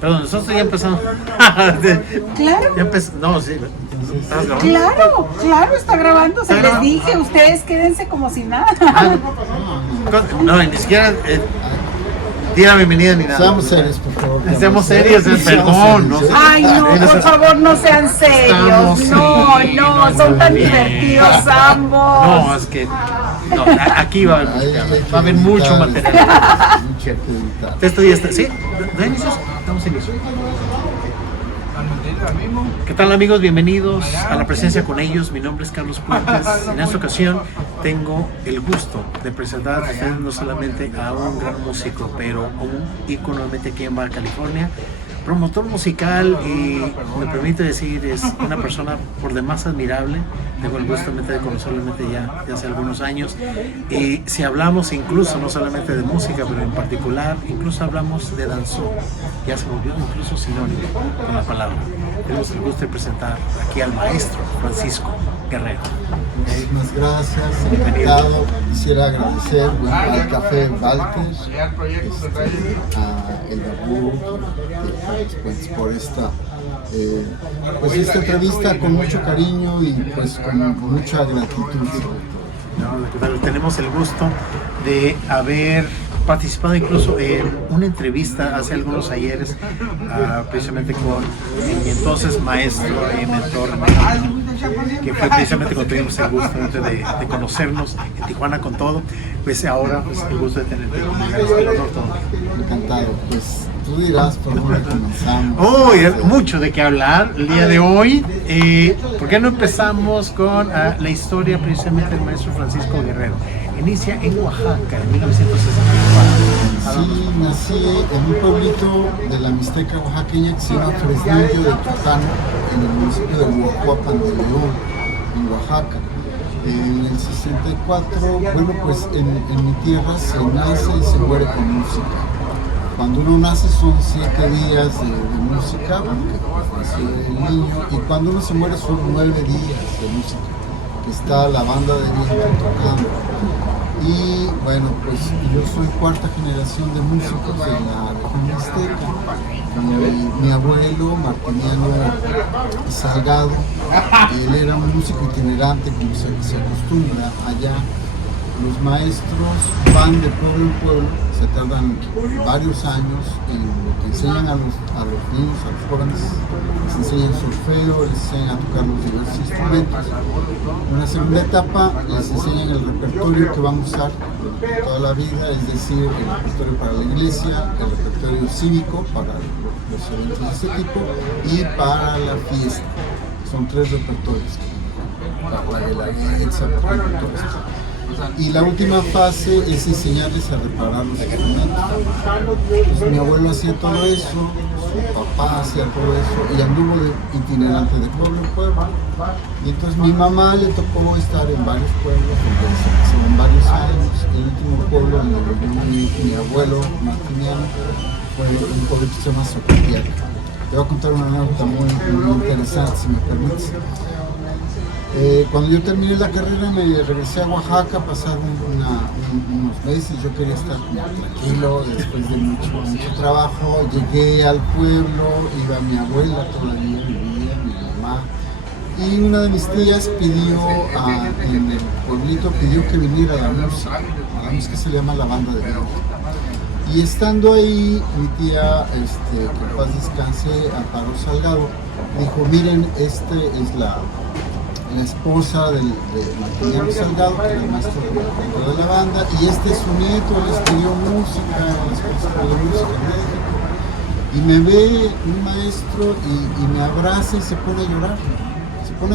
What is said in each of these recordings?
Perdón, nosotros ya empezamos. Claro. No, sí. ¿Estás grabando? Claro, está grabando. Se ¿Está les grabando? dije, ustedes quédense como si nada. No, ni siquiera di la bienvenida ni nada. Seamos serios, por favor. Seamos serios, perdón. No, Ay, no, por favor, no sean serios. No, son tan divertidos ambos. No, es que no, aquí va a haber música, va a haber mucho material. Esto ya está, ¿sí? ¿Da inicios? Damos inicio. ¿Qué tal, amigos? Bienvenidos a La Presencia con Ellos. Mi nombre es Carlos Puentes. En esta ocasión tengo el gusto de presentar a ustedes no solamente a un gran músico, pero a un ícono aquí en Baja California, promotor musical y, me permite decir, es una persona por demás admirable. Tengo el gusto de conocerlo ya hace algunos años. Y si hablamos incluso no solamente de música, pero en particular, incluso hablamos de danzón. Ya se volvió incluso sinónimo con la palabra. Tenemos el gusto de presentar aquí al maestro Francisco Guerrero. Muchísimas gracias, encantado. Quisiera agradecer al Café Walter, a El Babú, pues, por esta entrevista con mucho cariño y pues con mucha gratitud. Tenemos el gusto de haber participado incluso en una entrevista hace algunos ayeres, precisamente con mi entonces maestro y mentor, que fue precisamente cuando tuvimos el gusto de conocernos en Tijuana con todo. Pues ahora pues, el gusto de tenerte conmigo. Encantado, pues tú dirás por dónde comenzamos. Hay mucho de qué hablar el día de hoy. ¿Por qué no empezamos con la historia precisamente del maestro Francisco Guerrero? Inicia en Oaxaca en 1964. Sí, nací en un pueblito de la Mixteca oaxaqueña que se llama Fresnillo de Tujano, en el municipio de Huajuapan de León, en Oaxaca. En el 64, bueno, pues en mi tierra se nace y se muere con música. Cuando uno nace son 7 días de música, porque nació el niño, y cuando uno se muere son 9 días de música, que está la banda de viento tocando. Y bueno, pues yo soy cuarta generación de músicos en la región mixteca. Mi abuelo, Martiniano Salgado, él era un músico itinerante, como se acostumbra allá. Los maestros van de pueblo en pueblo, se tardan varios años en lo que enseñan a los niños, a los jóvenes, les enseñan solfeo, les enseñan a tocar los diversos instrumentos. En la segunda etapa les enseñan el repertorio que van a usar toda la vida, es decir, el repertorio para la iglesia, el repertorio cívico para los eventos de este tipo y para la fiesta. Son 3 repertorios, para la guelaguetza, para todo esto. Y la última fase es enseñarles a reparar los instrumentos. Pues mi abuelo hacía todo eso, su papá hacía todo eso y anduvo de itinerante de pueblo en pueblo. Y entonces mi mamá le tocó estar en varios pueblos, son varios años. El último pueblo en donde mi abuelo Martiniano fue un pueblo que se llama Socotiaca. Te voy a contar una anécdota muy interesante, si me permites. Cuando yo terminé la carrera me regresé a Oaxaca, pasaron unos meses, yo quería estar tranquilo después de mucho trabajo. Llegué al pueblo, iba mi abuela todavía, vivía, mi mamá, y una de mis tías en el pueblito pidió que viniera a la música que se llama la banda de viento. Y estando ahí, mi tía, que en paz descanse, Amparo Salgado, dijo, miren, es la esposa de Martiniano Salgado, que era el maestro de la banda, y este es su nieto, él estudió música, de música en México, y me ve un maestro y me abraza y se pone a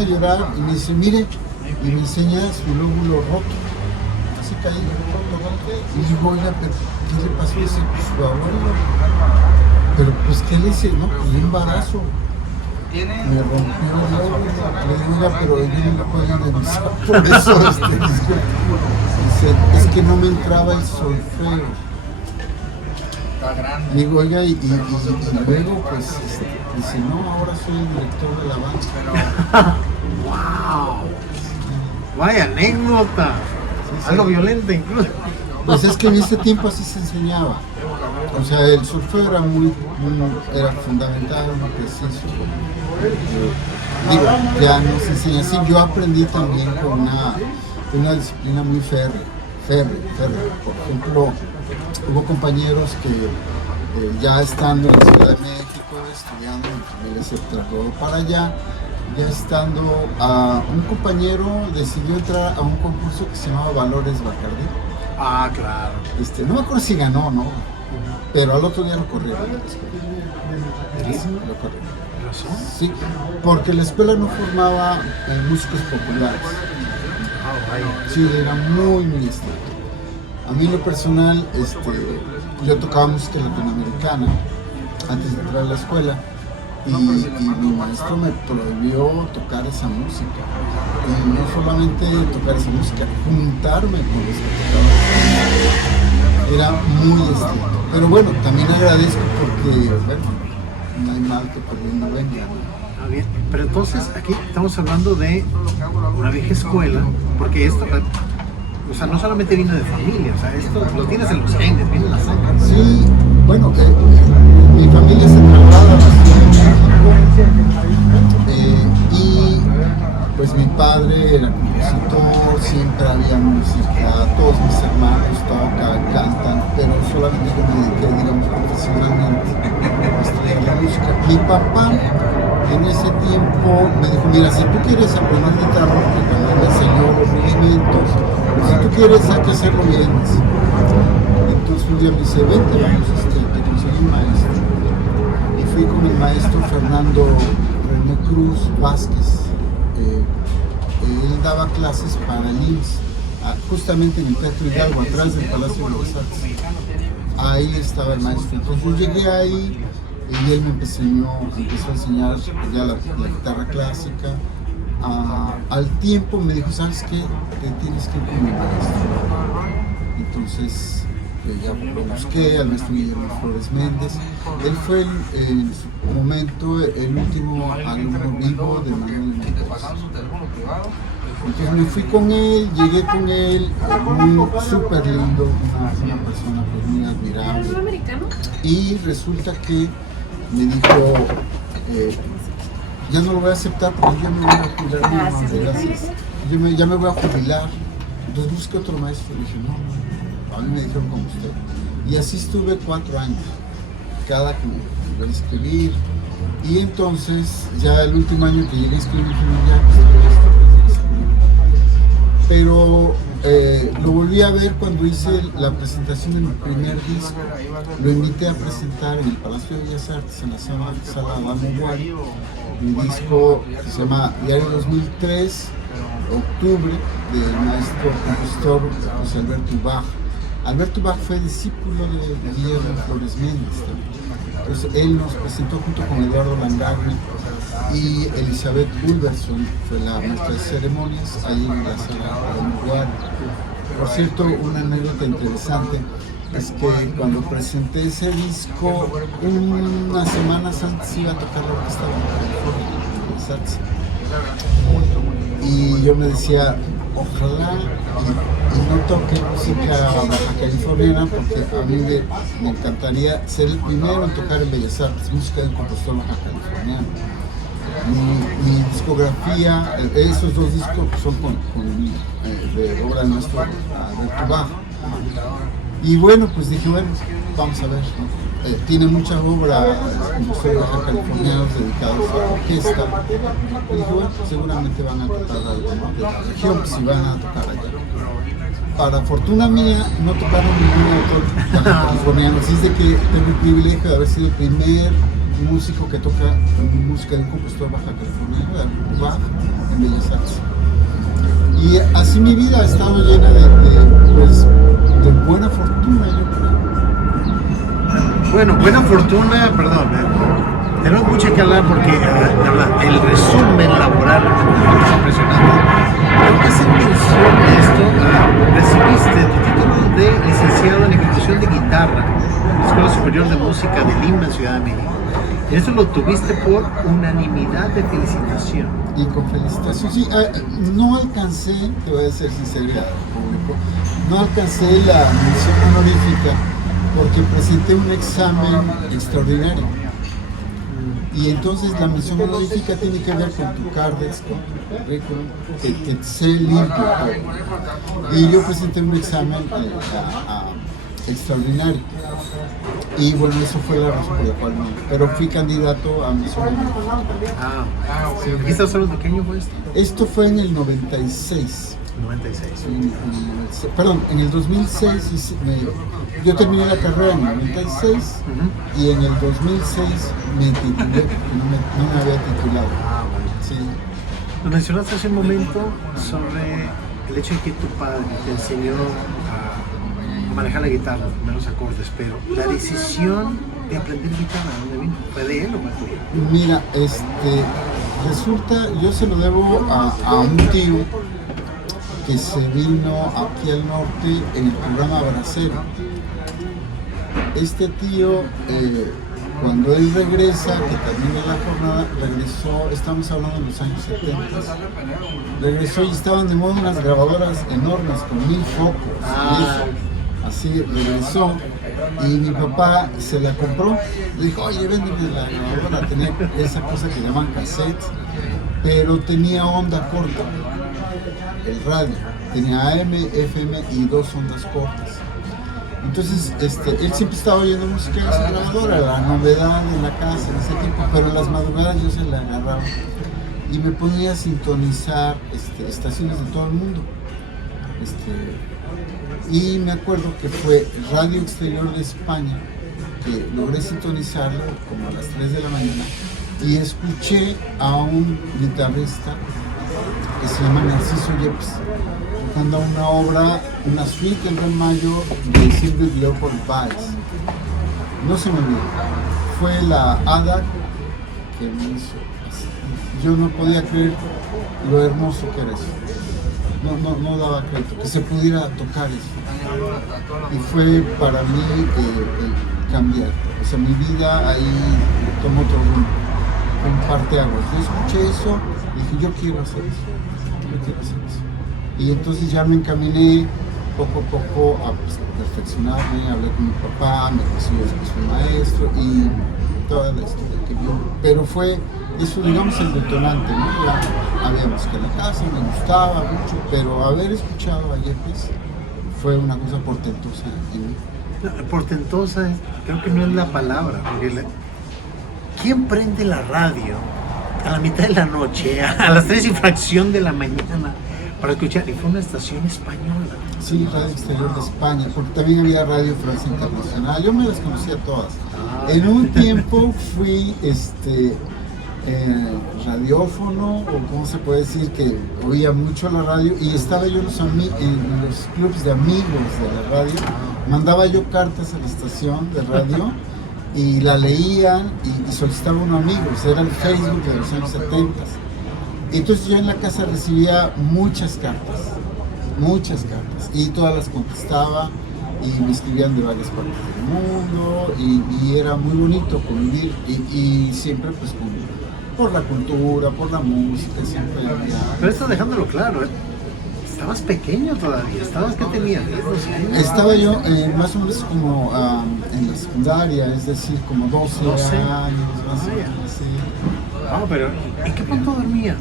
llorar, y me dice, mire, y me enseña su lóbulo roto, así caído, y digo, oiga, pero ¿qué le pasó? Dice, pues su abuelo, pero pues ¿qué le hice? No, pues un embarazo. Me rompió el lóbulo, le digo, oiga, pero yo no lo puedo revisar, por eso dice, es que no me entraba el solfeo. Digo, oiga, y luego pues dice, no, ahora soy el director de la banda. ¡Wow! ¡Vaya anécdota! Sí. Algo violenta incluso. Pues es que en ese tiempo así se enseñaba. O sea, el solfeo era era fundamental, muy preciso. Digo, ya nos enseña así. Yo aprendí también con una disciplina muy férrea. Por ejemplo, hubo compañeros que ya estando en la Ciudad de México, estudiando, mi familia se trasladó para allá. Ya estando, un compañero decidió entrar a un concurso que se llamaba Valores Bacardí. Ah, claro. No me acuerdo si ganó o no, pero al otro día lo corrieron. Sí, lo corrieron. Sí, porque la escuela no formaba músicos populares. Sí, era muy estricto. A mí en lo personal, yo tocaba música latinoamericana antes de entrar a la escuela. Y mi maestro me prohibió tocar esa música. Y no solamente tocar esa música, juntarme con los que tocaban. Era muy estricto. Pero bueno, también agradezco porque, bueno, no hay mal que por bien no venga. Ah, bien. Pero entonces aquí estamos hablando de una vieja escuela, porque esto, o sea, no solamente vino de familia, o sea, esto lo tienes en los genes, viene en la sangre. Sí, bueno, mi familia se traslada a la Ciudad de México y pues mi padre era compositor, siempre había música, todos mis hermanos tocan, cantan, pero solamente yo me dediqué, digamos, profesionalmente a estudiar la música. Mi papá en ese tiempo me dijo, mira, si tú quieres aprender guitarra, porque cuando me enseñó los rudimentos, si tú quieres hay que hacerlo bien. Entonces un día me dice, vente, vamos, te conseguí un maestro. Y fui con el maestro Fernando René Cruz Vázquez. Él daba clases para el IMSS, justamente en el Teatro Hidalgo, atrás del Palacio de las Artes. Ahí estaba el maestro. Entonces yo llegué ahí y él me empezó a enseñar ya la guitarra clásica. Al tiempo me dijo, ¿sabes qué? Te tienes que ir con mi maestro. Entonces ya lo busqué al maestro Guillermo Flores Méndez. Él fue en su momento el último alumno vivo de Manuel Méndez. Entonces me fui con él, llegué con él, súper lindo, una persona pues, muy admirable. Y resulta que me dijo, ya no lo voy a aceptar porque ya me voy a jubilar. Gracias. Ya me voy a jubilar. Entonces busqué otro maestro y dije, no, a mí me dijeron como usted. Y así estuve 4 años, cada que me iba a escribir. Y entonces, ya el último año que llegué a escribir, dije, pero lo volví a ver cuando hice la presentación de mi primer disco. Lo invité a presentar en el Palacio de Bellas Artes, en la sala Adamo Guari. Mi disco que se llama Diario 2003, octubre, del maestro compositor José Alberto Bach. Alberto Bach fue discípulo de Guillermo Flores Méndez también. Entonces él nos presentó junto con Eduardo Langarne y Elizabeth Ulverson, fue la maestra de ceremonias, ahí en la sala de lugar. Por cierto, una anécdota interesante es que cuando presenté ese disco, unas semanas antes iba a tocar la orquesta de California, y yo me decía, ojalá y no toque música baja californiana, porque a mí me encantaría ser el primero en tocar en Bellas Artes, música de un compositor baja californiano. Mi discografía, esos 2 discos son de obra de nuestro Alberto Bach. Y bueno, pues dije, bueno, vamos a ver, ¿no? Tiene mucha obra compositores baja californianos dedicados a la orquesta. Y dije, bueno, pues seguramente van a tocar algo, ¿no? De la región, pues si van a tocar allá. Para fortuna mía, no tocaron ningún autor baja californiano, así es de que tengo el privilegio de haber sido el primer músico que toca música de un compositor baja californiano, de Alberto Bach, en Bellas Artes. Y así mi vida ha estado llena de buena fortuna, yo creo. Bueno, buena fortuna, perdón, tenemos mucho que hablar porque la verdad, el resumen laboral es impresionante. Tengo que hacer mención de esto. Recibiste tu título de licenciado en ejecución de guitarra en la Escuela Superior de Música de Lima, en Ciudad de México. Y eso lo tuviste por unanimidad de felicitación. Y con felicitación, sí, no alcancé, te voy a ser sincero al público, no alcancé la mención honorífica porque presenté un examen extraordinario. Y entonces la mención honorífica tiene que ver con tu cardex, con tu currículum, que se limpio todo. Y yo presenté un examen extraordinario. Y bueno, eso fue la razón por la cual no. Pero fui candidato a mención honorífica. Sí. ¿Aquí estás hablando de qué año fue esto? Esto fue en el 96. 96. Perdón, en el 2006 yo terminé la carrera en el 96 y en el 2006 me titulé, porque no me había titulado. Sí. Nos mencionaste hace un momento sobre el hecho de que tu padre te enseñó a manejar la guitarra, los primeros acordes, pero la decisión de aprender guitarra, ¿dónde vino? ¿Fue de él o fue tuyo? Mira, resulta, yo se lo debo a un tío que se vino aquí al norte en el programa Bracero. Este tío, cuando él regresa, que termina la jornada, regresó, estamos hablando de los años 70, regresó y estaban de moda unas grabadoras enormes con 1000 focos. Así regresó y mi papá se la compró. Le dijo, oye, véndeme la grabadora. Tenía esa cosa que llaman cassettes, pero tenía onda corta. El radio tenía AM, FM y 2 ondas cortas. Entonces, él siempre estaba oyendo música en esa grabadora, la novedad en la casa en ese tiempo, pero en las madrugadas yo se la agarraba y me ponía a sintonizar estaciones de todo el mundo. Y me acuerdo que fue Radio Exterior de España, que logré sintonizarlo como a las 3 de la mañana y escuché a un guitarrista que se llama Narciso Yepes, tocando una obra, una suite en re mayor de Silvio Leopold Weiss. No se me olvidó, fue la hada que me hizo así. Yo no podía creer lo hermoso que era eso. No daba crédito, que se pudiera tocar eso. Y fue para mí el cambiar. O sea, mi vida ahí tomó otro rumbo, un parteaguas. Yo escuché eso y dije, yo quiero hacer eso. Y entonces ya me encaminé poco a poco a perfeccionarme, hablé con mi papá, me consiguió un maestro y toda la historia que vio. Pero fue eso, digamos, el detonante, ¿no? Ya habíamos que la casa, me gustaba mucho, pero haber escuchado a Yepes fue una cosa portentosa en mí. Portentosa, creo que no es la palabra, porque ¿quién prende la radio a la mitad de la noche, a las 3 y fracción de la mañana, para escuchar? Y fue una estación española. Sí, Radio Exterior de España, porque también había Radio Francia Internacional, yo me las conocía todas. En un tiempo fui radiófono, o cómo se puede decir, que oía mucho la radio, y estaba yo en los clubs de amigos de la radio, mandaba yo cartas a la estación de radio y la leían y solicitaba un amigo, era el Facebook de los años 70. Entonces yo en la casa recibía muchas cartas, y todas las contestaba y me escribían de varias partes del mundo y era muy bonito convivir y siempre pues por la cultura, por la música, siempre había... Pero estás dejándolo claro, estabas pequeño todavía, ¿qué tenías? 10, 12 años. Estaba yo más o menos como en la secundaria, es decir, como 12 años, más o menos, sí. Pero ¿en qué punto dormías?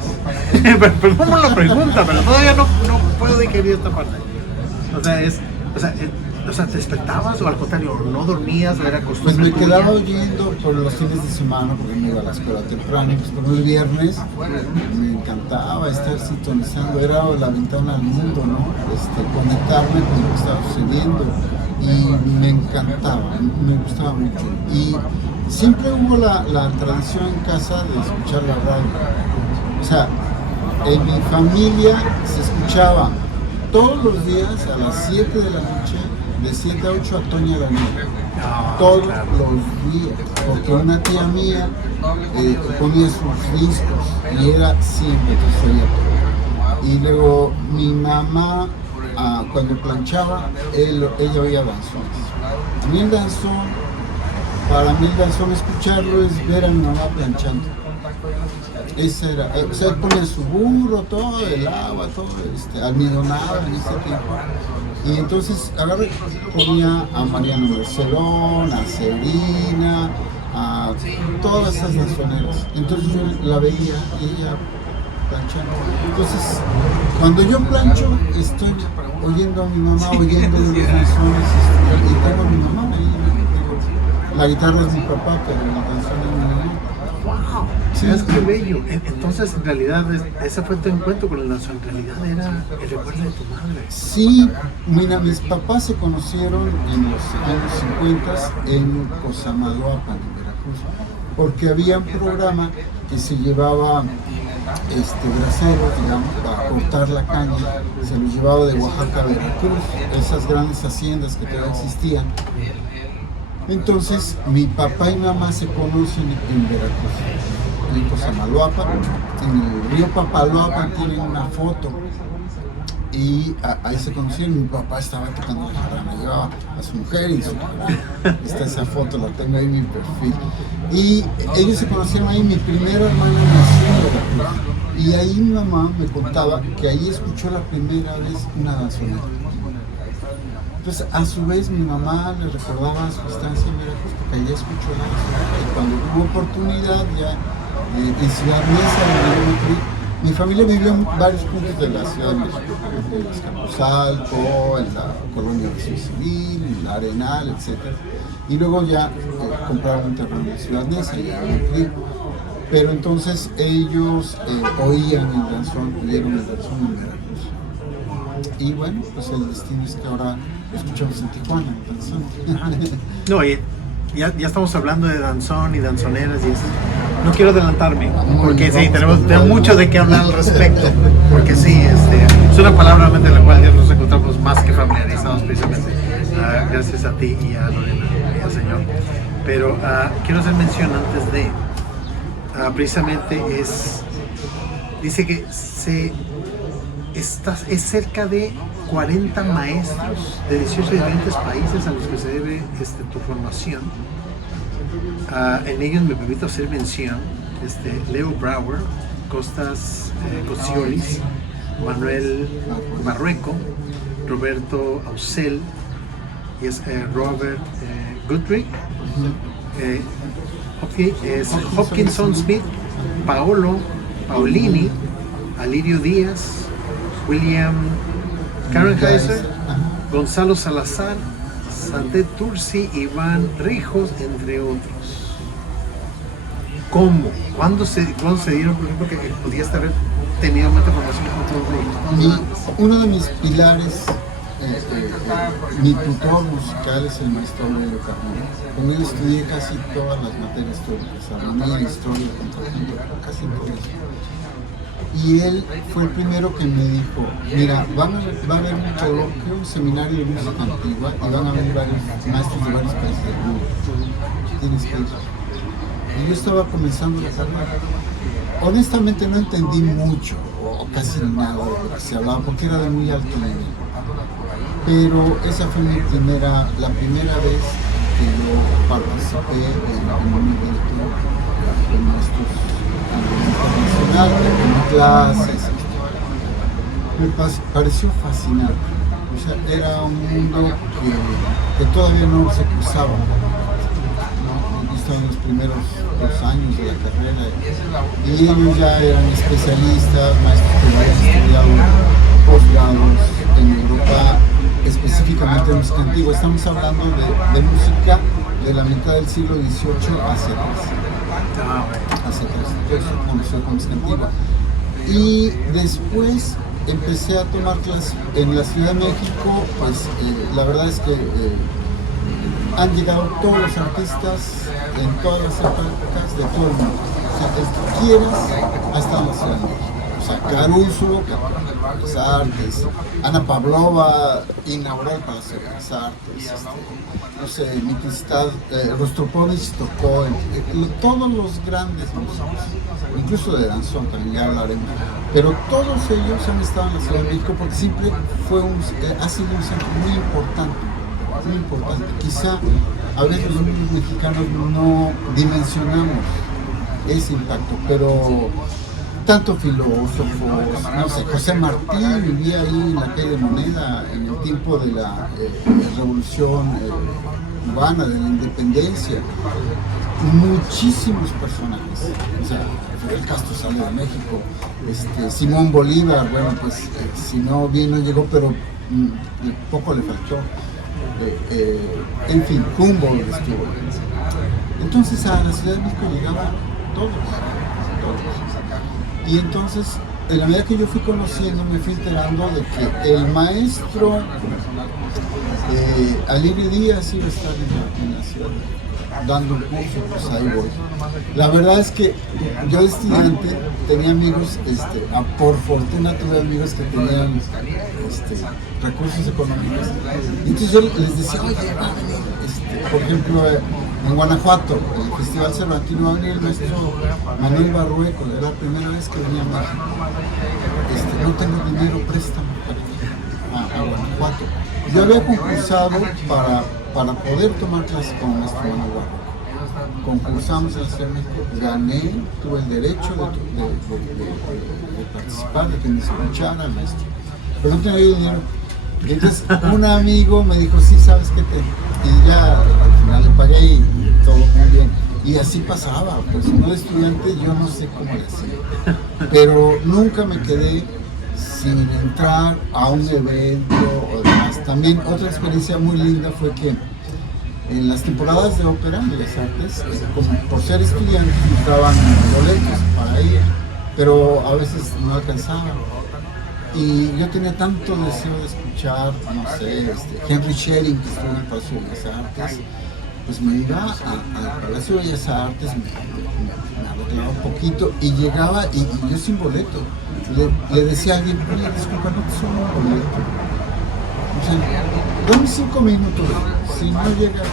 Perdón por la pregunta, pero todavía no puedo digerir esta parte. O sea, ¿te despertabas o al contrario, no dormías o era costumbre? Pues me quedaba oyendo por los fines de semana, porque me iba a la escuela temprano, pues por el viernes me encantaba estar sintonizando, era la ventana al mundo, ¿no? Conectarme con lo que estaba sucediendo y me encantaba, me gustaba mucho. Y siempre hubo la tradición en casa de escuchar la radio. O sea, en mi familia se escuchaba todos los días a las 7 de la noche, de 7 a 8 a Toña Daniel. Todos los días, porque una tía mía ponía sus discos y era siempre que se oía todo. Y luego mi mamá, cuando planchaba, ella oía danzones. A mí el danzón, para mí el danzón escucharlo es ver a mi mamá planchando. Esa era, o sea, él ponía su burro, todo, el agua, todo, almidonado en ese tiempo. Y entonces agarré, ponía a Mariano Barcelona, a Serena, a todas esas danzoneras. Entonces yo la veía y ella planchando. Entonces, cuando yo plancho, estoy oyendo a mi mamá, oyendo los danzones, y tengo a mi mamá ahí. La guitarra es mi papá, pero la canción es mi mamá. ¡Wow! Sí, ¿Sabes qué bello? Entonces, en realidad, ese fue tu encuentro con el danzón. En realidad era el recuerdo de tu madre. Sí, mira, mis papás se conocieron en los años 50 en Cosamaloapan, en Veracruz, porque había un programa que se llevaba braceros, digamos, para cortar la caña, se los llevaba de Oaxaca a Veracruz, esas grandes haciendas que todavía existían. Entonces, mi papá y mamá se conocen en Veracruz, en Cosamaloapan, en el río Papaloapan tienen una foto. Y ahí se conocieron, mi papá estaba tocando la jarana, llevaba a su mujer y su jarana. Está esa foto, la tengo ahí en mi perfil. Y ellos se conocieron ahí, mi primera hermana nació en Veracruz. Y ahí mi mamá me contaba que ahí escuchó la primera vez una danzonera. Entonces, a su vez, mi mamá le recordaba su estancia en Veracruz, porque allá escuchó la danzonera. Y cuando hubo oportunidad, ya en Ciudad Neza, donde yo me crié, mi familia vivió en varios puntos de la Ciudad de México, en Azcapotzalco, en la colonia de Civil, en la Arenal, etc. Y luego ya compraron un terreno en Ciudad Neza y ya me crié. Pero entonces ellos oían el danzón, oyeron el danzón en Veracruz. Y bueno, pues el destino es que ahora lo escuchamos en Tijuana, el danzón. No, oye, ya estamos hablando de danzón y danzoneras y eso. No quiero adelantarme, porque sí, tenemos mucho de qué hablar al respecto. Porque sí, es una palabra realmente en la cual ya nos encontramos más que familiarizados precisamente. Gracias a ti y a Lorena y al Señor. Pero quiero hacer mención antes de, precisamente dice que es cerca de 40 maestros de 18 diferentes países a los que se debe tu formación. En ellos me permito hacer mención Leo Brouwer, Costas Cociolis, Manuel Marrueco, Roberto Ausel, y Robert Guthrie, Hopkinson Smith, Paolini, Alirio Díaz, William Karenheiser, Gonzalo Salazar, Santé Tursi, Iván Rijos, entre otros. ¿Cómo? ¿Cuándo se dieron, por ejemplo, que podías haber tenido más formación con todos ellos? Uno de mis pilares, mi tutor musical es el maestro Aurelio Carmona. Con él estudié casi todas las materias teóricas, armonía, historia, contrapunto, casi todo eso. Y él fue el primero que me dijo, mira, va a haber un coloquio, un seminario de música antigua y van a venir varios maestros de varios países del mundo. Tienes que ir. Y yo estaba comenzando la carrera. Honestamente no entendí mucho, o casi nada de lo que se hablaba, porque era de muy alto nivel. Pero esa fue la primera vez que yo participé en un evento de maestros internacional, con clases. Me pareció fascinante. O sea, era un mundo que todavía no se cruzaba. ¿No? Yo estaba en los primeros 2 años de la carrera y ellos ya eran especialistas, maestros que habían estudiado posgrados en Europa, específicamente en música antigua. Estamos hablando de música de la mitad del siglo XVIII hacia atrás. Entonces conocí con música antigua. Y después empecé a tomar clases en la Ciudad de México. Pues la verdad es que han llegado todos los artistas en todas las épocas de todo el mundo. O sea, el que quieras ha estado en la Ciudad de México. O sea, Caruso, Bellas Artes, Ana Pavlova inauguró el Palacio de Bellas Artes, no sé, Rostropovich tocó, todos los grandes músicos, incluso de danzón también ya hablaremos, pero todos ellos han estado en la Ciudad de México porque siempre ha sido un centro muy importante. Muy importante. Quizá a veces los mexicanos no dimensionamos ese impacto, pero tanto filósofos, no sé, José Martí vivía ahí en la calle Moneda en el tiempo de la revolución cubana, de la independencia, muchísimos personajes, o sea, Fidel Castro salió de México, Simón Bolívar, bueno, pues si no bien no llegó, pero poco le faltó, en fin, Humboldt estuvo. Entonces a la Ciudad de México llegaban todos. Y entonces, en la medida que yo fui conociendo, me fui enterando de que el maestro Alirio Díaz iba a estar en la ciudad dando un curso, pues ahí voy. La verdad es que yo de estudiante tenía amigos, por fortuna tuve amigos que tenían recursos económicos. Entonces yo les decía, oye, va a venir, por ejemplo, en Guanajuato, el Festival Cervantino, va a venir el maestro Manuel Barrueco, era la primera vez que venía a México. No tengo dinero, préstamo a Guanajuato. Yo había concursado para poder tomar clases con el maestro Manuel Barrueco. Concursamos en la Ciudad de México, gané, tuve el derecho de participar, de que me escuchara el maestro, pero no tenía dinero. Y entonces un amigo me dijo, sí, ¿sabes qué? Y ya al final le pagué y todo muy bien. Y así pasaba, pues uno de estudiante yo no sé cómo le hacía, pero nunca me quedé sin entrar a un evento o demás. También otra experiencia muy linda fue que en las temporadas de ópera de las artes, como por ser estudiantes, nos daban boletos para ir, pero a veces no alcanzaban. Y yo tenía tanto deseo de escuchar, no sé, Henry Schering, que estuvo en el Palacio de las Artes, pues me iba al Palacio de las Artes, me arreglaba un poquito y llegaba y yo sin boleto. Le decía a alguien, oye, disculpa, no te suena un boleto. O sea, dame 5 minutos, si no llega.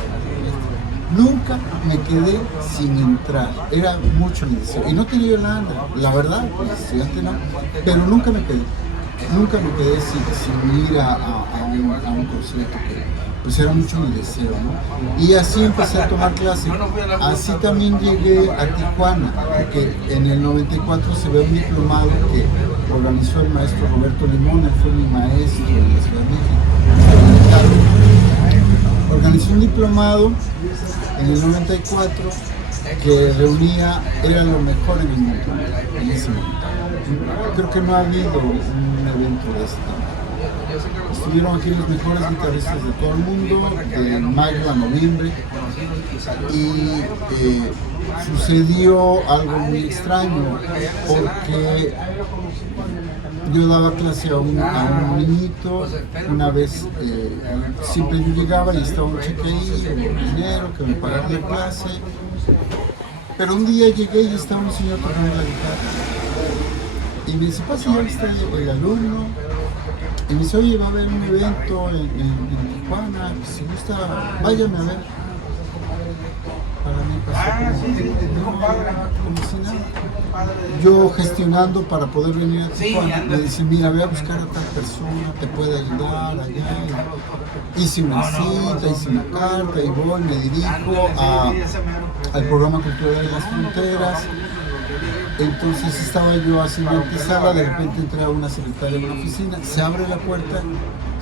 Nunca me quedé sin entrar, era mucho mi deseo. Y no tenía lana, la verdad, pues estudiante no, pero nunca me quedé sin ir a un concierto, que pues era mucho mi deseo, ¿no? Y así empecé a tomar clases. Así también llegué a Tijuana, porque en el 94 se ve un diplomado que organizó el maestro Roberto Limón, él fue mi maestro en la Ciudad de México. Organizó un diplomado en el 94 que reunía, era lo mejor en el mundo en ese momento. Creo que no ha habido un evento de este tipo. Estuvieron aquí los mejores guitarristas de todo el mundo, de mayo a noviembre, y sucedió algo muy extraño, porque yo daba clase a un niñito, una vez siempre yo llegaba y estaba un cheque ahí, el dinero, que me pagaba la clase, pero un día llegué y estaba un señor tocando la guitarra, y me dice, pues señor, está el alumno, y me dice, oye, va a haber un evento en Tijuana, si gusta, váyame a ver. Para mí pasó como si nada. Yo gestionando para poder venir a Tijuana, me dice, mira, voy a buscar a tal persona, te puede ayudar allá. Hice una cita, hice una carta y voy, me dirijo al programa cultural de las fronteras. Entonces estaba yo haciendo antesala, de repente entré a una secretaria de una oficina, se abre la puerta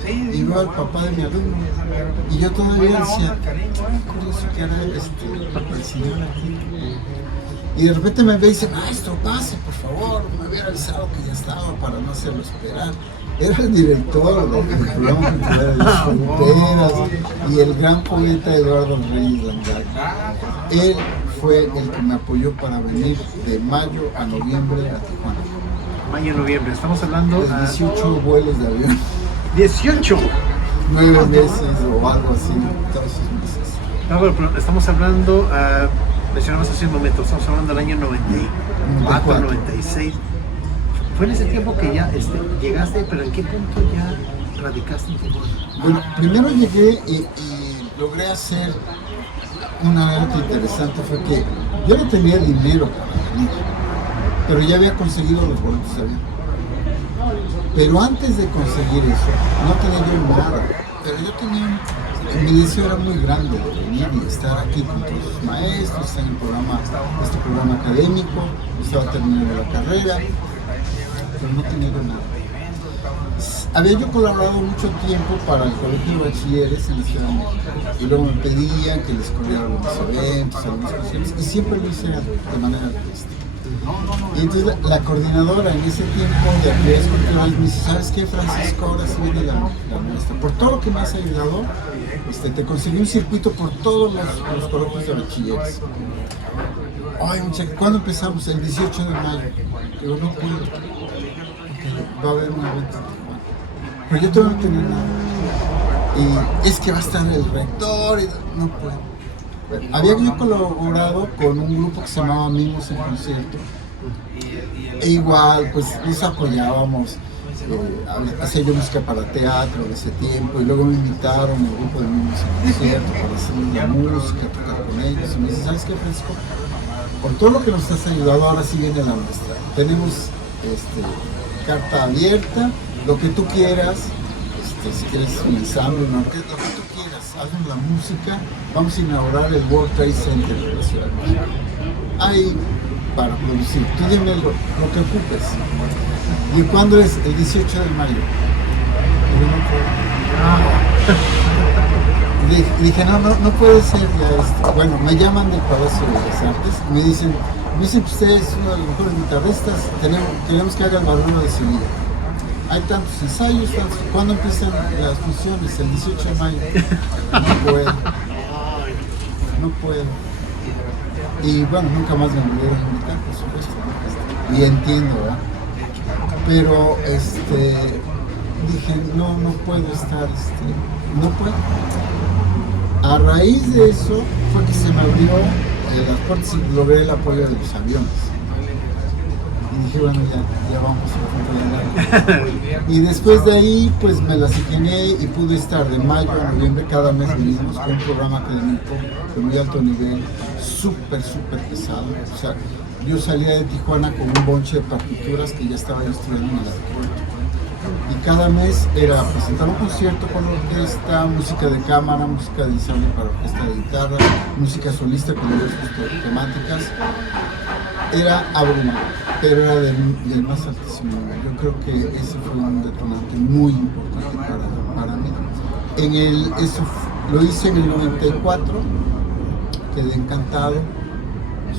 y veo al papá de mi alumno. Y yo todavía decía, qué curioso que era el señor aquí. Y de repente me ve y dice, maestro, pase, por favor, me hubiera avisado que ya estaba para no hacerlo esperar. Era el director del programa cultural de las fronteras y el gran poeta Eduardo Reyes Landaco. Él fue el que me apoyó para venir de mayo a noviembre a Tijuana. Mayo a noviembre, estamos hablando de 18 vuelos de avión. 18. 9 meses o algo así, todos esos meses. No, pero estamos hablando, mencionamos hace un momento, estamos hablando del año 94, 96. Fue en ese tiempo que ya llegaste, pero ¿en qué punto ya radicaste en Tijuana? Bueno, primero llegué y logré hacer una anécdota interesante, fue que yo no tenía dinero para venir, pero ya había conseguido los boletos de avión. Pero antes de conseguir eso, no tenía yo nada, pero yo tenía mi deseo era muy grande de venir y estar aquí con todos los maestros, estar en este programa académico, estaba terminando la carrera, pero no tenía nada. Había yo colaborado mucho tiempo para el Colegio de Bachilleres en la Ciudad de México y luego me pedían que les corriera algunos eventos, algunas cuestiones y siempre lo hice de manera artística. Y entonces la coordinadora en ese tiempo de actividades culturales me dice, ¿sabes qué, Francisco? Ahora sí viene la nuestra. Por todo lo que me has ayudado, te conseguí un circuito por todos los colegios de bachilleres. Ay, muchachos, ¿cuándo empezamos? El 18 de mayo. Digo, no puedo, porque va a haber un evento. Pero yo todavía no tenía nada. Y es que va a estar el rector y no puedo. Bueno, había yo colaborado con un grupo que se llamaba Mimos en Concierto. E igual, pues nos apoyábamos. Hacía yo música para teatro en ese tiempo y luego me invitaron al grupo de Mimos en Concierto para hacer la música, tocar con ellos. Y me dice, ¿sabes qué, Fresco? Por todo lo que nos has ayudado, ahora sí viene la nuestra. Tenemos carta abierta, lo que tú quieras, si quieres un ensamble, una orquesta, lo que tú quieras, haznos la música, vamos a inaugurar el World Trade Center de la Ciudad de México. Ahí para producir, tú dime lo que ocupes. ¿Y cuándo es? El 18 de mayo. Dije, no puede ser ya esto. Bueno, me llaman del Palacio de las Artes y me dicen que usted es uno de los mejores guitarristas, queremos que haga el Barrono de Sevilla. Hay tantos ensayos, ¿cuándo empiezan las funciones? El 18 de mayo. No puedo. Y bueno, nunca más me volvieron a invitar, por supuesto. Y entiendo, ¿verdad? Pero dije, no puedo estar, no puedo. A raíz de eso fue que se me abrió las puertas y logré el apoyo de los aviones. Y dije, bueno, ya vamos a punto de. Y después de ahí, pues me las ingenié y pude estar de mayo a noviembre, cada mes venimos con un programa académico de muy alto nivel, súper pesado. O sea, yo salía de Tijuana con un bonche de partituras que ya estaba yo estudiando en el aeropuerto. Y cada mes era presentar un concierto con orquesta, música de cámara, música de ensamble para orquesta de guitarra, música solista con diversas temáticas. Era abrumador, pero era del más altísimo nivel. Yo creo que ese fue un detonante muy importante para mí. Eso lo hice en el 94, quedé encantado.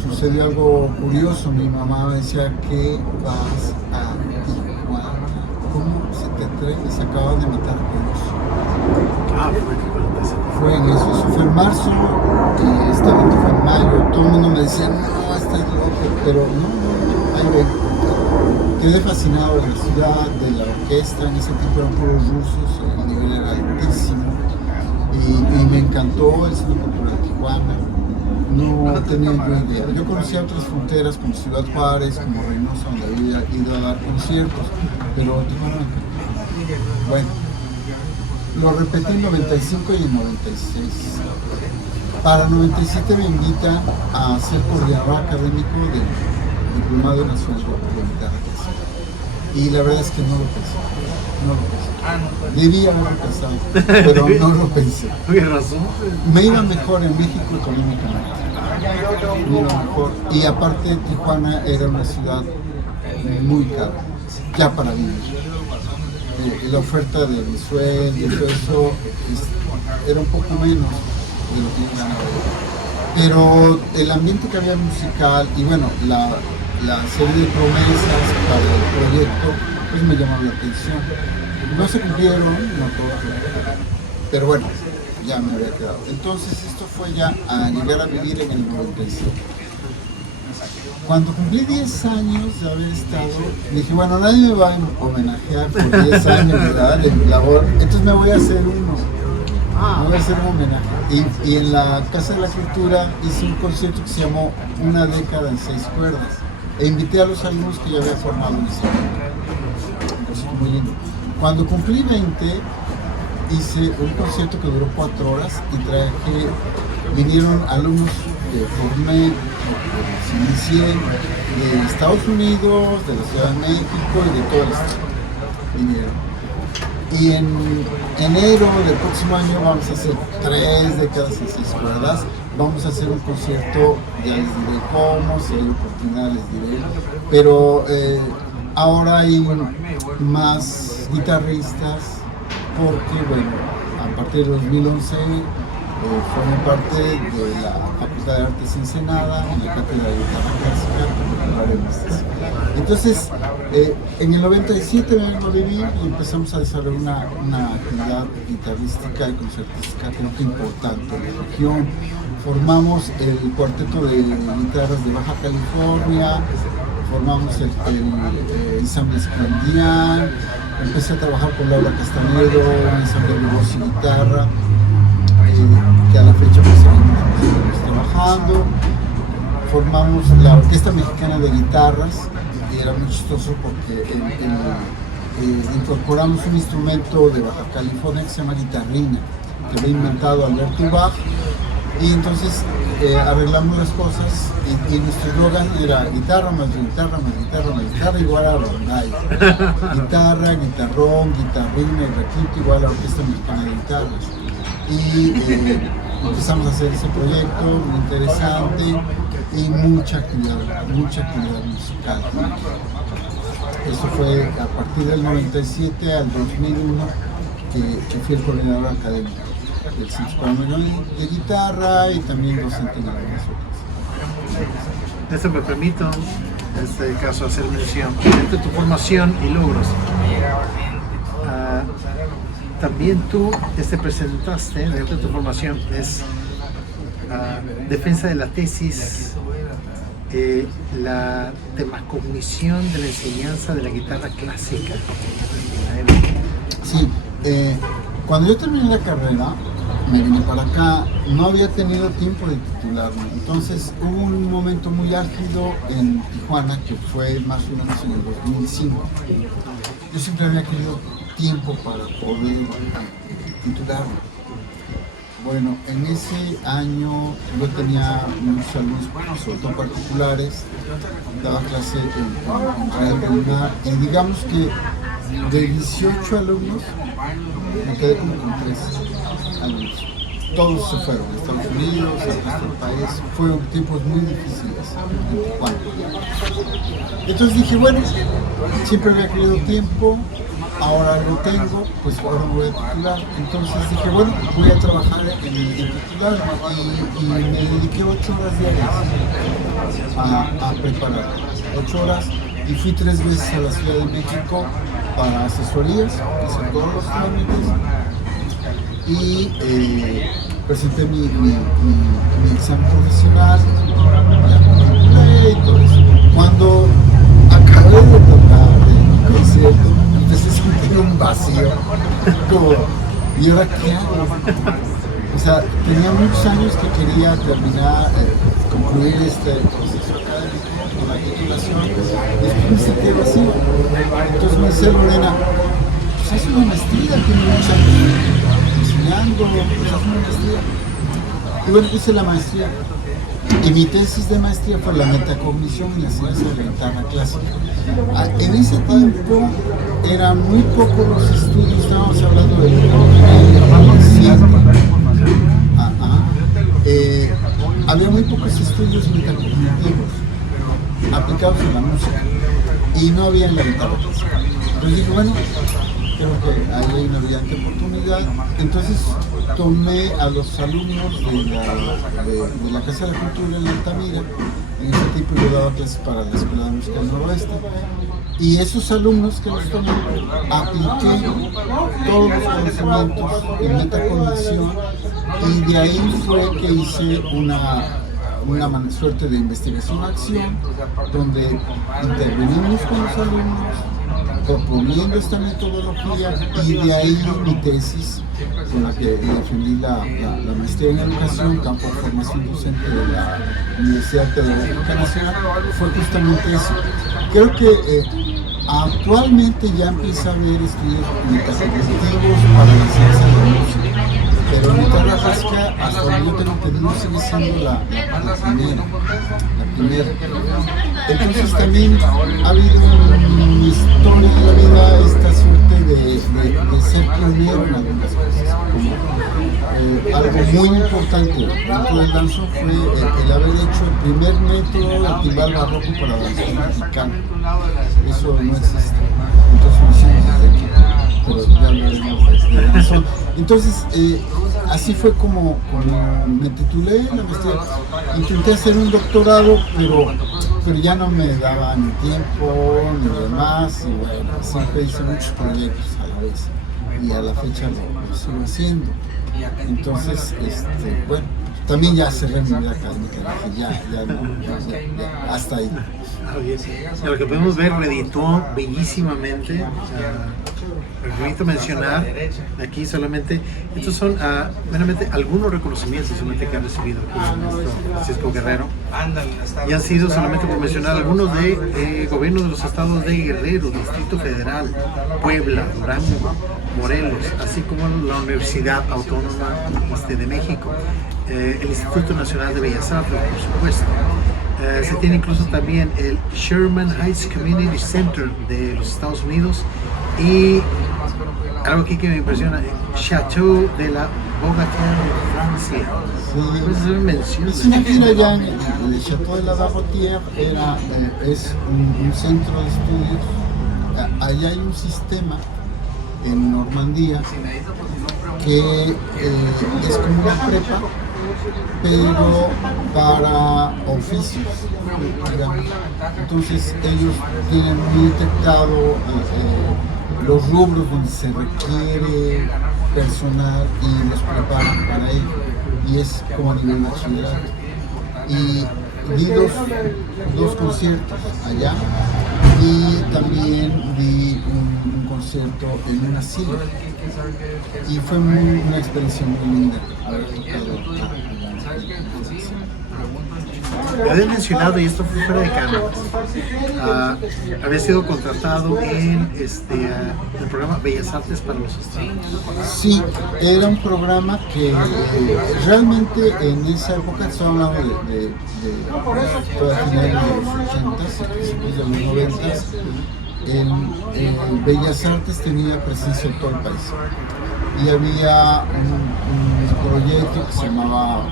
Sucedió algo curioso, mi mamá me decía que vas a Tijuana. ¿Cómo se te atreves? Se acaban de matar a Colosio. Fue en eso fue en marzo, y este evento fue en mayo. Todo el mundo me decía, no, estás loco, pero no, ahí ven. Quedé fascinado de la ciudad, de la orquesta, en ese tiempo eran puros rusos, el nivel era altísimo, y me encantó el Centro Cultural de Tijuana. No tenía ni idea. Yo conocía otras fronteras como Ciudad Juárez, como Reynosa, donde había ido a dar conciertos, pero Tijuana me encantó. Bueno, lo repetí en 95 y en 96. Para 97 me invitan a ser coordinador académico del Diplomado Nacional de Guitarra Clásica. Y la verdad es que no lo pensé. Debía haberlo pensado, pero no lo pensé. ¿Qué razón? Me iba mejor en México económicamente. Me iba mejor. Y aparte Tijuana era una ciudad muy cara, ya para vivir. La oferta de mi sueldo y todo eso era un poco menos de lo que yo ganaba. Pero el ambiente que había musical y bueno, la serie de promesas para el proyecto, pues me llamó la atención. No se cumplieron, no todas, pero bueno, ya me había quedado. Entonces esto fue ya a llegar a vivir en el 97. Cuando cumplí 10 años de haber estado, dije, bueno, nadie me va a homenajear por 10 años de mi labor, entonces me voy a hacer uno. Me voy a hacer un homenaje. Y en la Casa de la Cultura hice un concierto que se llamó Una década en 6 cuerdas. E invité a los alumnos que ya había formado en ese momento. Un concierto muy lindo. Cuando cumplí 20, hice un concierto que duró 4 horas y vinieron alumnos que formé, que inicié de Estados Unidos, de la Ciudad de México y de todo el estado. Vinieron. Y en enero del próximo año vamos a hacer 3 décadas en 6 cuerdas. Vamos a hacer un concierto, ya les diré cómo, si hay oportunidad les diré. Pero ahora hay más guitarristas porque, bueno, a partir de 2011 formé parte de la Facultad de Artes Ensenada, en la cátedra de guitarra clásica. Entonces, en el 97 me vengo a vivir y empezamos a desarrollar una actividad guitarrística y concertística creo que importante en la región. Formamos el cuarteto de guitarras de Baja California, formamos el ensamble Escondián, empecé a trabajar con Laura Castañedo, un ensamble de voz y guitarra, que a la fecha pues seguimos trabajando. Formamos la Orquesta Mexicana de Guitarras y era muy chistoso porque incorporamos un instrumento de Baja California que se llama guitarrina, que había inventado Alberto Bach, y entonces arreglamos las cosas y nuestro eslogan era guitarra más guitarra más guitarra más guitarra igual a rondalla. Guitarra, guitarrón, guitarrina y requinto igual a Orquesta Mexicana de Guitarras. Y empezamos a hacer ese proyecto muy interesante y mucha actividad musical. Eso fue a partir del 97 al 2001 que fui el coordinador académico del Centro Panamericano de Guitarra y también docente en algunas otras. Esto me permito, en este caso, hacer mención de tu formación y logros. También tú presentaste, dentro de tu formación, es defensa de la tesis, la temacognición de la enseñanza de la guitarra clásica. Sí, cuando yo terminé la carrera, me vine para acá, no había tenido tiempo de titularme, entonces hubo un momento muy álgido en Tijuana, que fue más o menos en el 2005. Yo siempre había querido tiempo para poder titularme. Bueno, en ese año yo tenía muchos alumnos, sobre todo particulares, daba clase en Real del Mar, y digamos que de 18 alumnos me quedé como con 3 alumnos. Todos se fueron a Estados Unidos, al resto del país. Fueron tiempos muy difíciles en Tijuana. Entonces dije, bueno, siempre había querido tiempo, ahora lo tengo, pues ahora me voy a titular. Entonces dije, bueno, voy a trabajar en titular y me dediqué 8 horas diarias a preparar. 8 horas y fui 3 veces a la Ciudad de México para asesorías, hice todos los trámites y presenté mi examen profesional y todo eso. Cuando acabé de tocar el concierto, empecé a sentir un vacío, como, ¿y ahora qué hago? O sea, tenía muchos años que quería terminar, concluir este proceso académico con la titulación, y después me sentí vacío. Entonces me dice Lorena, pues haz una maestría, tiene muchos años enseñando, pues haz una maestría. Y bueno, hice la maestría. Y mi tesis de maestría fue la metacognición y la ciencia de la guitarra clásica. En ese tiempo eran muy pocos los estudios, estábamos hablando del 2007. Había muy pocos estudios metacognitivos aplicados en la música y no había en la guitarra clásica. Entonces dije, bueno, creo que ahí hay una brillante oportunidad. Entonces tomé a los alumnos de la Casa de la Cultura en Altamira. En ese tiempo yo daba clases para la Escuela de Música del Noroeste. Y esos alumnos que los tomé, apliqué todos los conocimientos en metacognición y de ahí fue que hice una suerte de investigación-acción donde intervenimos con los alumnos proponiendo esta metodología y de ahí mi tesis con la que defendí la maestría en educación, campo de formación docente de la Universidad Pedagógica Nacional, fue justamente eso. Creo que actualmente ya empieza a haber estudios metacognitivos para la ciencia de la música. pero la guitarra rasca, hasta donde yo tengo entendido, sigue siendo la primera. Entonces también ha habido una historia de la vida, esta suerte de ser pionero en algunas cosas. Algo muy importante dentro del danzo fue el haber hecho el primer método de timbal barroco para danzón mexicano. Eso no existe. Entonces lo hicimos desde aquí, pero ya lo vemos de danzón. Entonces, así fue como me titulé en la maestría. Intenté hacer un doctorado, pero ya no me daba ni tiempo ni demás. Y bueno, siempre hice muchos proyectos a la vez. Y a la fecha lo sigo haciendo. Entonces, bueno, también ya cerré mi vida académica, dije ya no, hasta ahí. Lo que podemos ver, reeditó bellísimamente. Me permito mencionar aquí solamente, estos son meramente algunos reconocimientos solamente que ha recibido el maestro Francisco Guerrero, y han sido, solamente por mencionar algunos, de gobiernos de los estados de Guerrero, Distrito Federal, Puebla, Durango, Morelos, así como la Universidad Autónoma de México, el Instituto Nacional de Bellas Artes, por supuesto. Se tiene incluso también el Sherman Heights Community Center de los Estados Unidos, y algo aquí que me impresiona, Chateau de la Bogatien de Francia. Sí, ¿Puedes hacer mención? es una gira ya en el Chateau de la Bogatien, es un centro de estudios. Allá hay un sistema en Normandía que es como una prepa, pero para oficios, digamos. Entonces ellos tienen muy detectado los rubros donde se requiere personal y los preparan para ello, y es como a nivel bachillerato. Y di dos conciertos allá, y también di un concierto en una silla, y fue una experiencia muy linda haber tocado. Me habías mencionado, y esto fue fuera de cámara, había sido contratado en el programa Bellas Artes para los Estados. Sí, era un programa que realmente en esa época, estaba hablando de toda finales de los 80s, principios de los 90s, el Bellas Artes tenía presencia en todo el país. Y había un proyecto que se llamaba,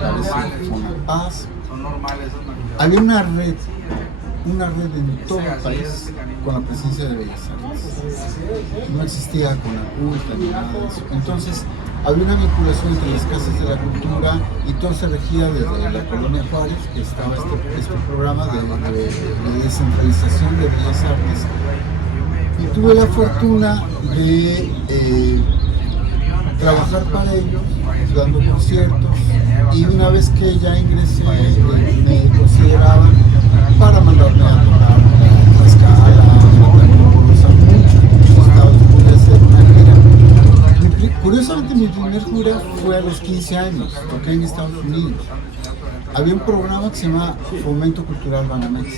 parece, Fonapaz. Había una red en todo el país con la presencia de Bellas Artes. No existía Conaculta ni nada de eso. Entonces, había una vinculación entre las casas de la cultura, y todo se regía desde la Colonia Juárez, que estaba este programa de descentralización de Bellas Artes. Y tuve la fortuna de trabajar para ellos, dando conciertos, y una vez que ya ingresé, me consideraban para mandarme a tocar a Tlaxcala, a muchos estados. Pude hacer una gira. Curiosamente, mi primer gira fue a los 15 años, toqué en Estados Unidos. Había un programa que se llama Fomento Cultural Banamex.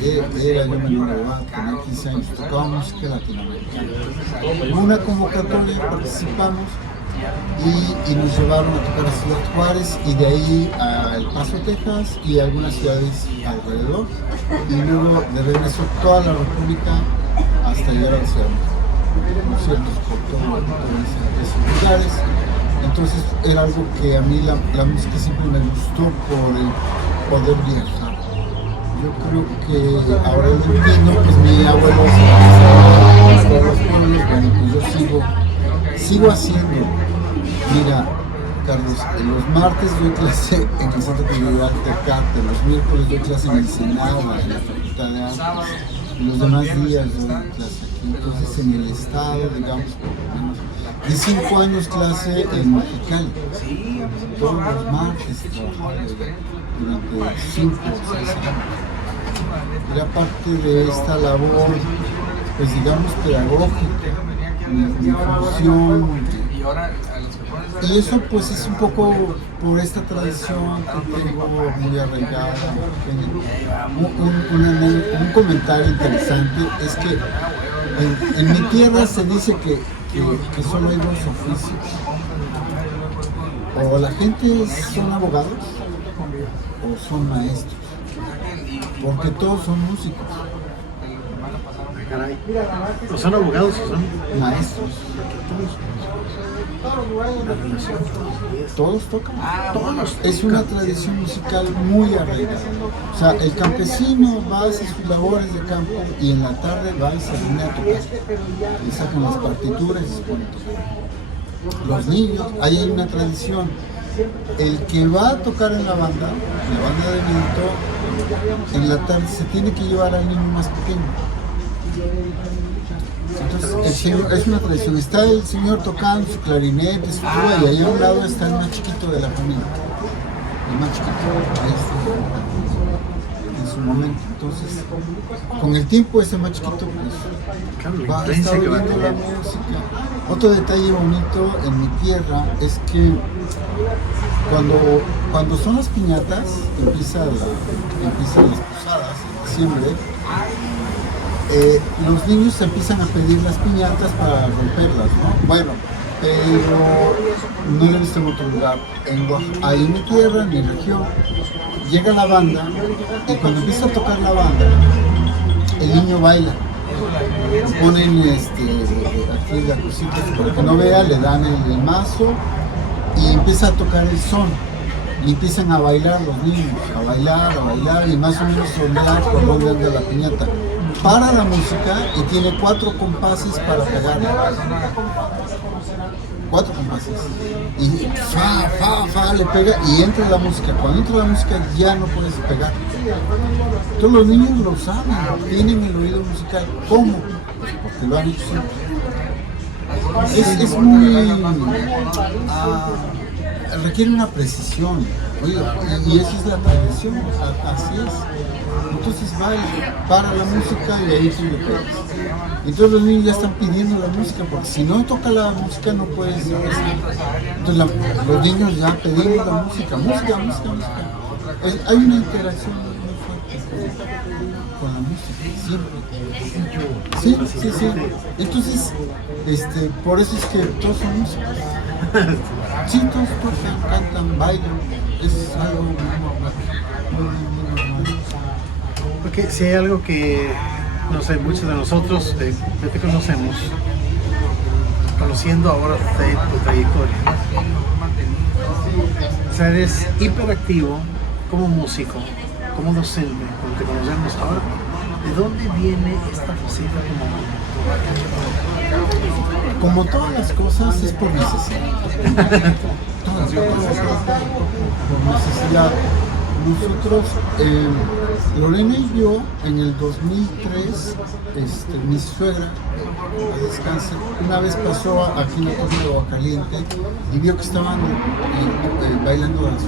Era yo menor de edad, tenía 15 años, tocaba música latinoamericana. Hubo una convocatoria, participamos, y nos llevaron a tocar a Ciudad Juárez, y de ahí a El Paso, Texas, y algunas ciudades alrededor, y luego de regreso toda la República hasta llegar a la Ciudad de México. Conciertos por todos esos lugares. Entonces era algo que a mí la música siempre me gustó, por el poder viajar. Yo creo que ahora lo entiendo, pues mi abuelo se por los pueblos, bueno, pues yo sigo haciendo. Mira, Carlos, los martes doy clase en el Centro Cultural Tecate, los miércoles doy clase en el Senado, en la Facultad de Artes, y los demás días doy clase aquí. Entonces en el estado, digamos, por lo menos, di 5 años clase en Mexicali, todos los martes trabajaba durante 5 o 6 años. Era parte de esta labor, pues digamos, pedagógica, mi función. Y eso pues es un poco por esta tradición que tengo muy arraigada. Un comentario interesante es que en mi tierra se dice que solo hay 2 oficios: o la gente son abogados o son maestros, porque todos son músicos. Caray. ¿O son abogados o son Maestros. Todos tocan. todos? Es una tradición musical muy arraigada. O sea, el campesino va a hacer sus labores de campo y en la tarde va y se reúne a tocar. Y sacan las partituras y se ponen a tocar. Los niños, ahí hay una tradición. El que va a tocar en la banda de viento, en la tarde se tiene que llevar al niño más pequeño. Entonces, es una tradición. Está el señor tocando su clarinete, su tuba, y ahí a un lado está el más chiquito de la familia. El más chiquito, ahí está, en su momento. Entonces, con el tiempo ese más chiquito pues, va a estar oyendo la música. Otro detalle bonito en mi tierra es que cuando son las piñatas, empiezan las posadas en diciembre. Los niños empiezan a pedir las piñatas para romperlas, ¿no? Bueno, pero no lo he visto en otro lugar. Ahí en mi tierra, en mi región, llega la banda y cuando empieza a tocar la banda, el niño baila. Ponen aquí la cosita para que no vea, le dan el mazo y empieza a tocar el son. Y empiezan a bailar los niños, a bailar y más o menos sondear por donde anda la piñata. Para la música y tiene 4 compases para pegarle. 4 compases. Y fa, le pega y entra la música. Cuando entra la música ya no puedes pegar. Todos los niños lo saben, tienen el oído musical. ¿Cómo? Pues porque lo han hecho siempre. Es muy... requiere una precisión. Oye, y esa es la tradición, así es. Entonces baila, para la música y ahí sí le pegas. Entonces los niños ya están pidiendo la música, porque si no toca la música no puedes empezar. Entonces los niños ya pedimos la música. Hay una interacción muy fuerte con la música, siempre. Sí. Entonces, por eso es que todos son músicos. Sí, todos tocan, cantan, bailan. Es algo muy normal. Porque si hay algo que, no sé, muchos de nosotros ya te conocemos, conociendo ahora de tu trayectoria. O sea, eres hiperactivo como músico, como docente, como te conocemos ahora. ¿De dónde viene esta faceta como? Como todas las cosas es por necesidad. Todas las cosas por necesidad. Nosotros, Lorena y yo, en el 2003, mi suegra, a descanse, una vez pasó aquí en la torre de Aguacaliente y vio que estaban bailando danza.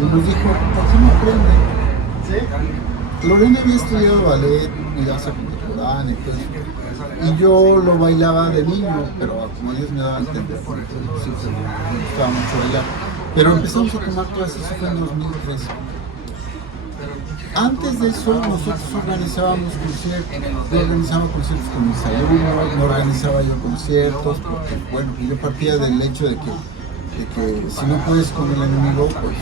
Y nos dijo, ¿por qué no aprenden? Lorena había estudiado ballet y danza contemporánea y todo eso. Y yo lo bailaba de niño, pero como ellos me daban a entender, sí, me gustaba mucho bailar. Pero empezamos a tomar clases, eso fue en 2013. Antes de eso, nosotros organizábamos conciertos. Yo organizaba conciertos con mis alumnos, no organizaba yo conciertos, porque bueno, yo partía del hecho de que si no puedes con el enemigo, pues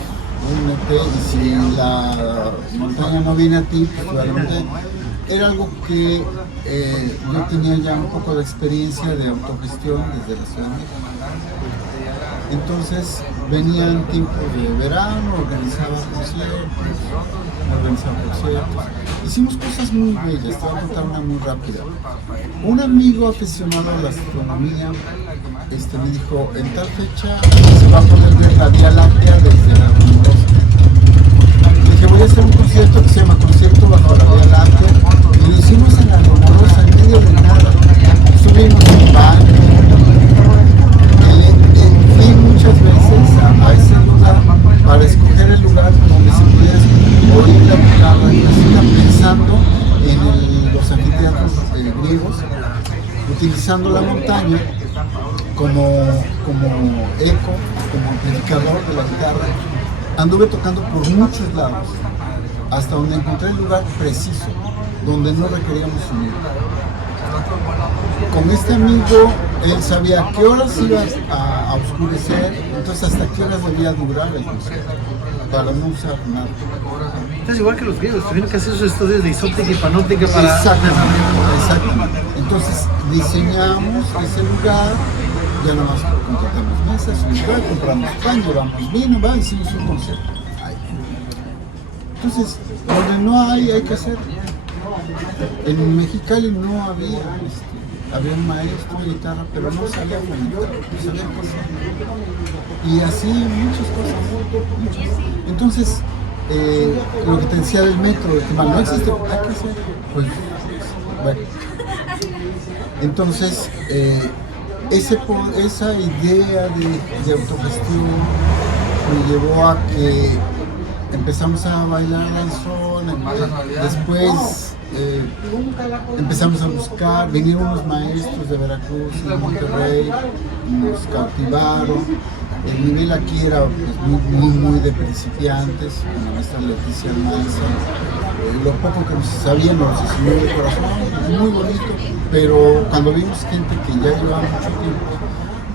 únete, y si la montaña no viene a ti, pues probablemente era algo que yo tenía ya un poco de experiencia de autogestión desde la Ciudad de México. Entonces venían tiempos de verano, organizaba conciertos. Hicimos cosas muy bellas, te voy a contar una muy rápida. Un amigo aficionado a la astronomía me dijo, en tal fecha se va a poder ver la Vía Láctea desde la Rumorosa. Le dije, voy a hacer un concierto que se llama Concierto bajo la Vía Láctea, y lo hicimos en la Rumorosa, en medio de nada. Subimos un baño. Fui muchas veces a ese lugar para escoger el lugar donde se pudiera oír la guitarra clásica, pensando en los anfiteatros griegos, utilizando la montaña como eco, como amplificador de la guitarra. Anduve tocando por muchos lados, hasta donde encontré el lugar preciso, donde no requeríamos sonido. Con este amigo, él sabía a qué horas iba a a oscurecer, entonces hasta qué horas debía durar el concierto, para no usar nada. Entonces, igual que los griegos, tuvieron que hacer sus estudios de isóptica y panóptica para... Exactamente. Entonces diseñamos ese lugar, ya nada más contratamos mesas, un lugar, compramos pan, llevamos vino, hicimos un concierto. Entonces, donde no hay que hacer. En Mexicali no había, había un maestro de guitarra, pero no sabía conectar, no sabía qué hacer. Y así muchas cosas. Entonces, lo que te decía del metro, que no existe, hay que hacer. Pues, bueno. Entonces, esa idea de autogestión me llevó a que empezamos a bailar danzón, después empezamos a buscar, vinieron unos maestros de Veracruz y de Monterrey, nos cautivaron. El nivel aquí era pues, muy de principiantes, con la maestra Leticia Almanza. Lo poco que nos sabían nos enseñó de corazón, muy bonito, pero cuando vimos gente que ya llevaba mucho tiempo,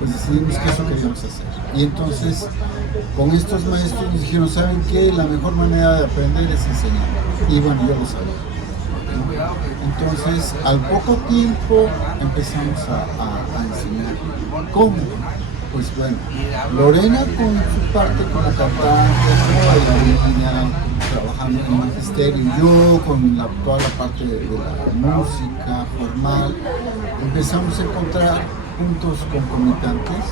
pues decidimos que eso queríamos hacer. Y entonces, con estos maestros nos dijeron, ¿saben qué? La mejor manera de aprender es enseñar. Y bueno, yo lo sabía. Entonces, al poco tiempo empezamos a enseñar. ¿Cómo? Pues bueno, Lorena con su parte como cantante, como bailarina, trabajando en el magisterio, yo con toda la parte de la música formal, empezamos a encontrar puntos concomitantes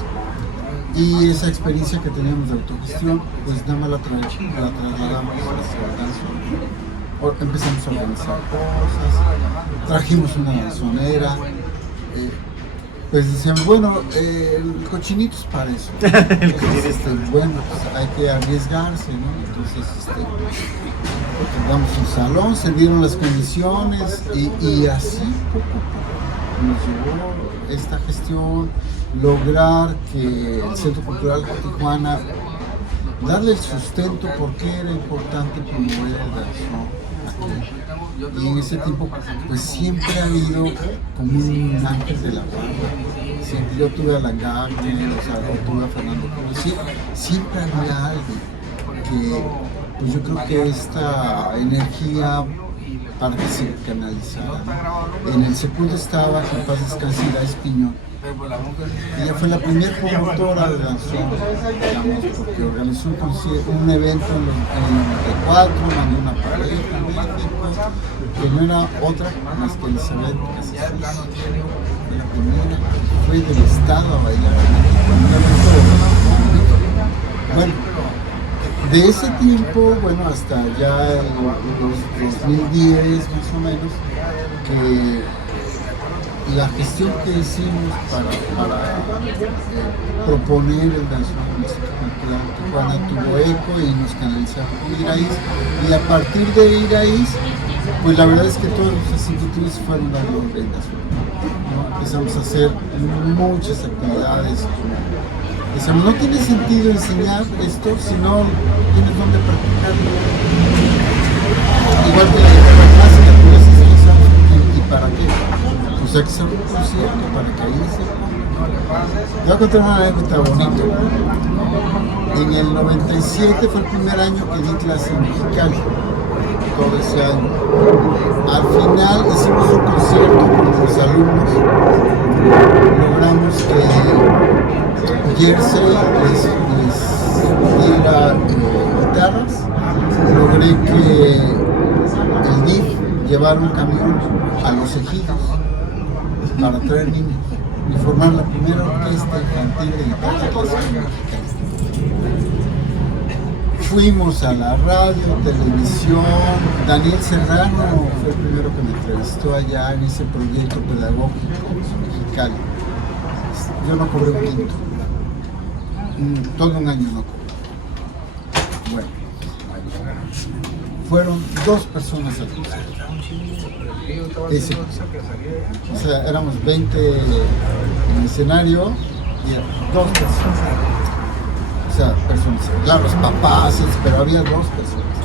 y esa experiencia que teníamos de autogestión, pues nada más la trasladamos hacia el danzón. Empezamos a organizar cosas, trajimos una danzonera. Pues decían, bueno, el cochinito es para eso. Entonces, bueno, pues hay que arriesgarse, ¿no? Entonces, damos un salón, se dieron las condiciones y así poco a poco nos llevó esta gestión, lograr que el Centro Cultural de Tijuana, darle el sustento porque era importante promover el danzón. Y en ese tiempo pues siempre ha habido como un ángel de la guarda. Siempre yo tuve a la Gagne, o sea, tuve a Fernando Cruz, siempre había alguien que pues yo creo que esta energía para que se canalizara. En el sepulcro estaba, que en paz descanse, Espiñón. Ella fue la primera promotora de danzón, digamos, porque organizó un evento en el 94, mandó una pareja a México, que no era otra más que Elizabeth Casas. La primera fue del estado a bailar. Bueno, de ese tiempo, bueno, hasta ya los 2010 más o menos, que la gestión que hicimos para proponer el danzón cultural Tijuana tuvo eco y nos canalizaron con Iraíz, y a partir de Iraíz, pues la verdad es que todas las instituciones fueron dando ventas, ¿no? Empezamos a hacer muchas actividades. Decíamos, no tiene sentido enseñar esto si no tienes dónde practicarlo. Igual que la clásica, tú les enseñamos, ¿y para qué? O sea, que sea un concierto para que ahí se... Te voy a contar una anécdota bonita. En el 97 fue el primer año que di clase en Mexicali, todo ese año. Al final hicimos un concierto con los alumnos. Logramos que Jersey les diera guitarras. Logré que el DIF llevara un camión a Los Ejidos para traer niños y formar la primera orquesta infantil de guitarra clásica. Fuimos a la radio, televisión. Daniel Serrano fue el primero que me entrevistó allá en ese proyecto pedagógico mexicano. Yo no cobré un quinto, todo un año no cobré. Bueno, fueron 2 personas al concierto. Ese, o sea, éramos 20 en el escenario y 2 personas. O sea, personas, claro, los papás, pero había 2 personas.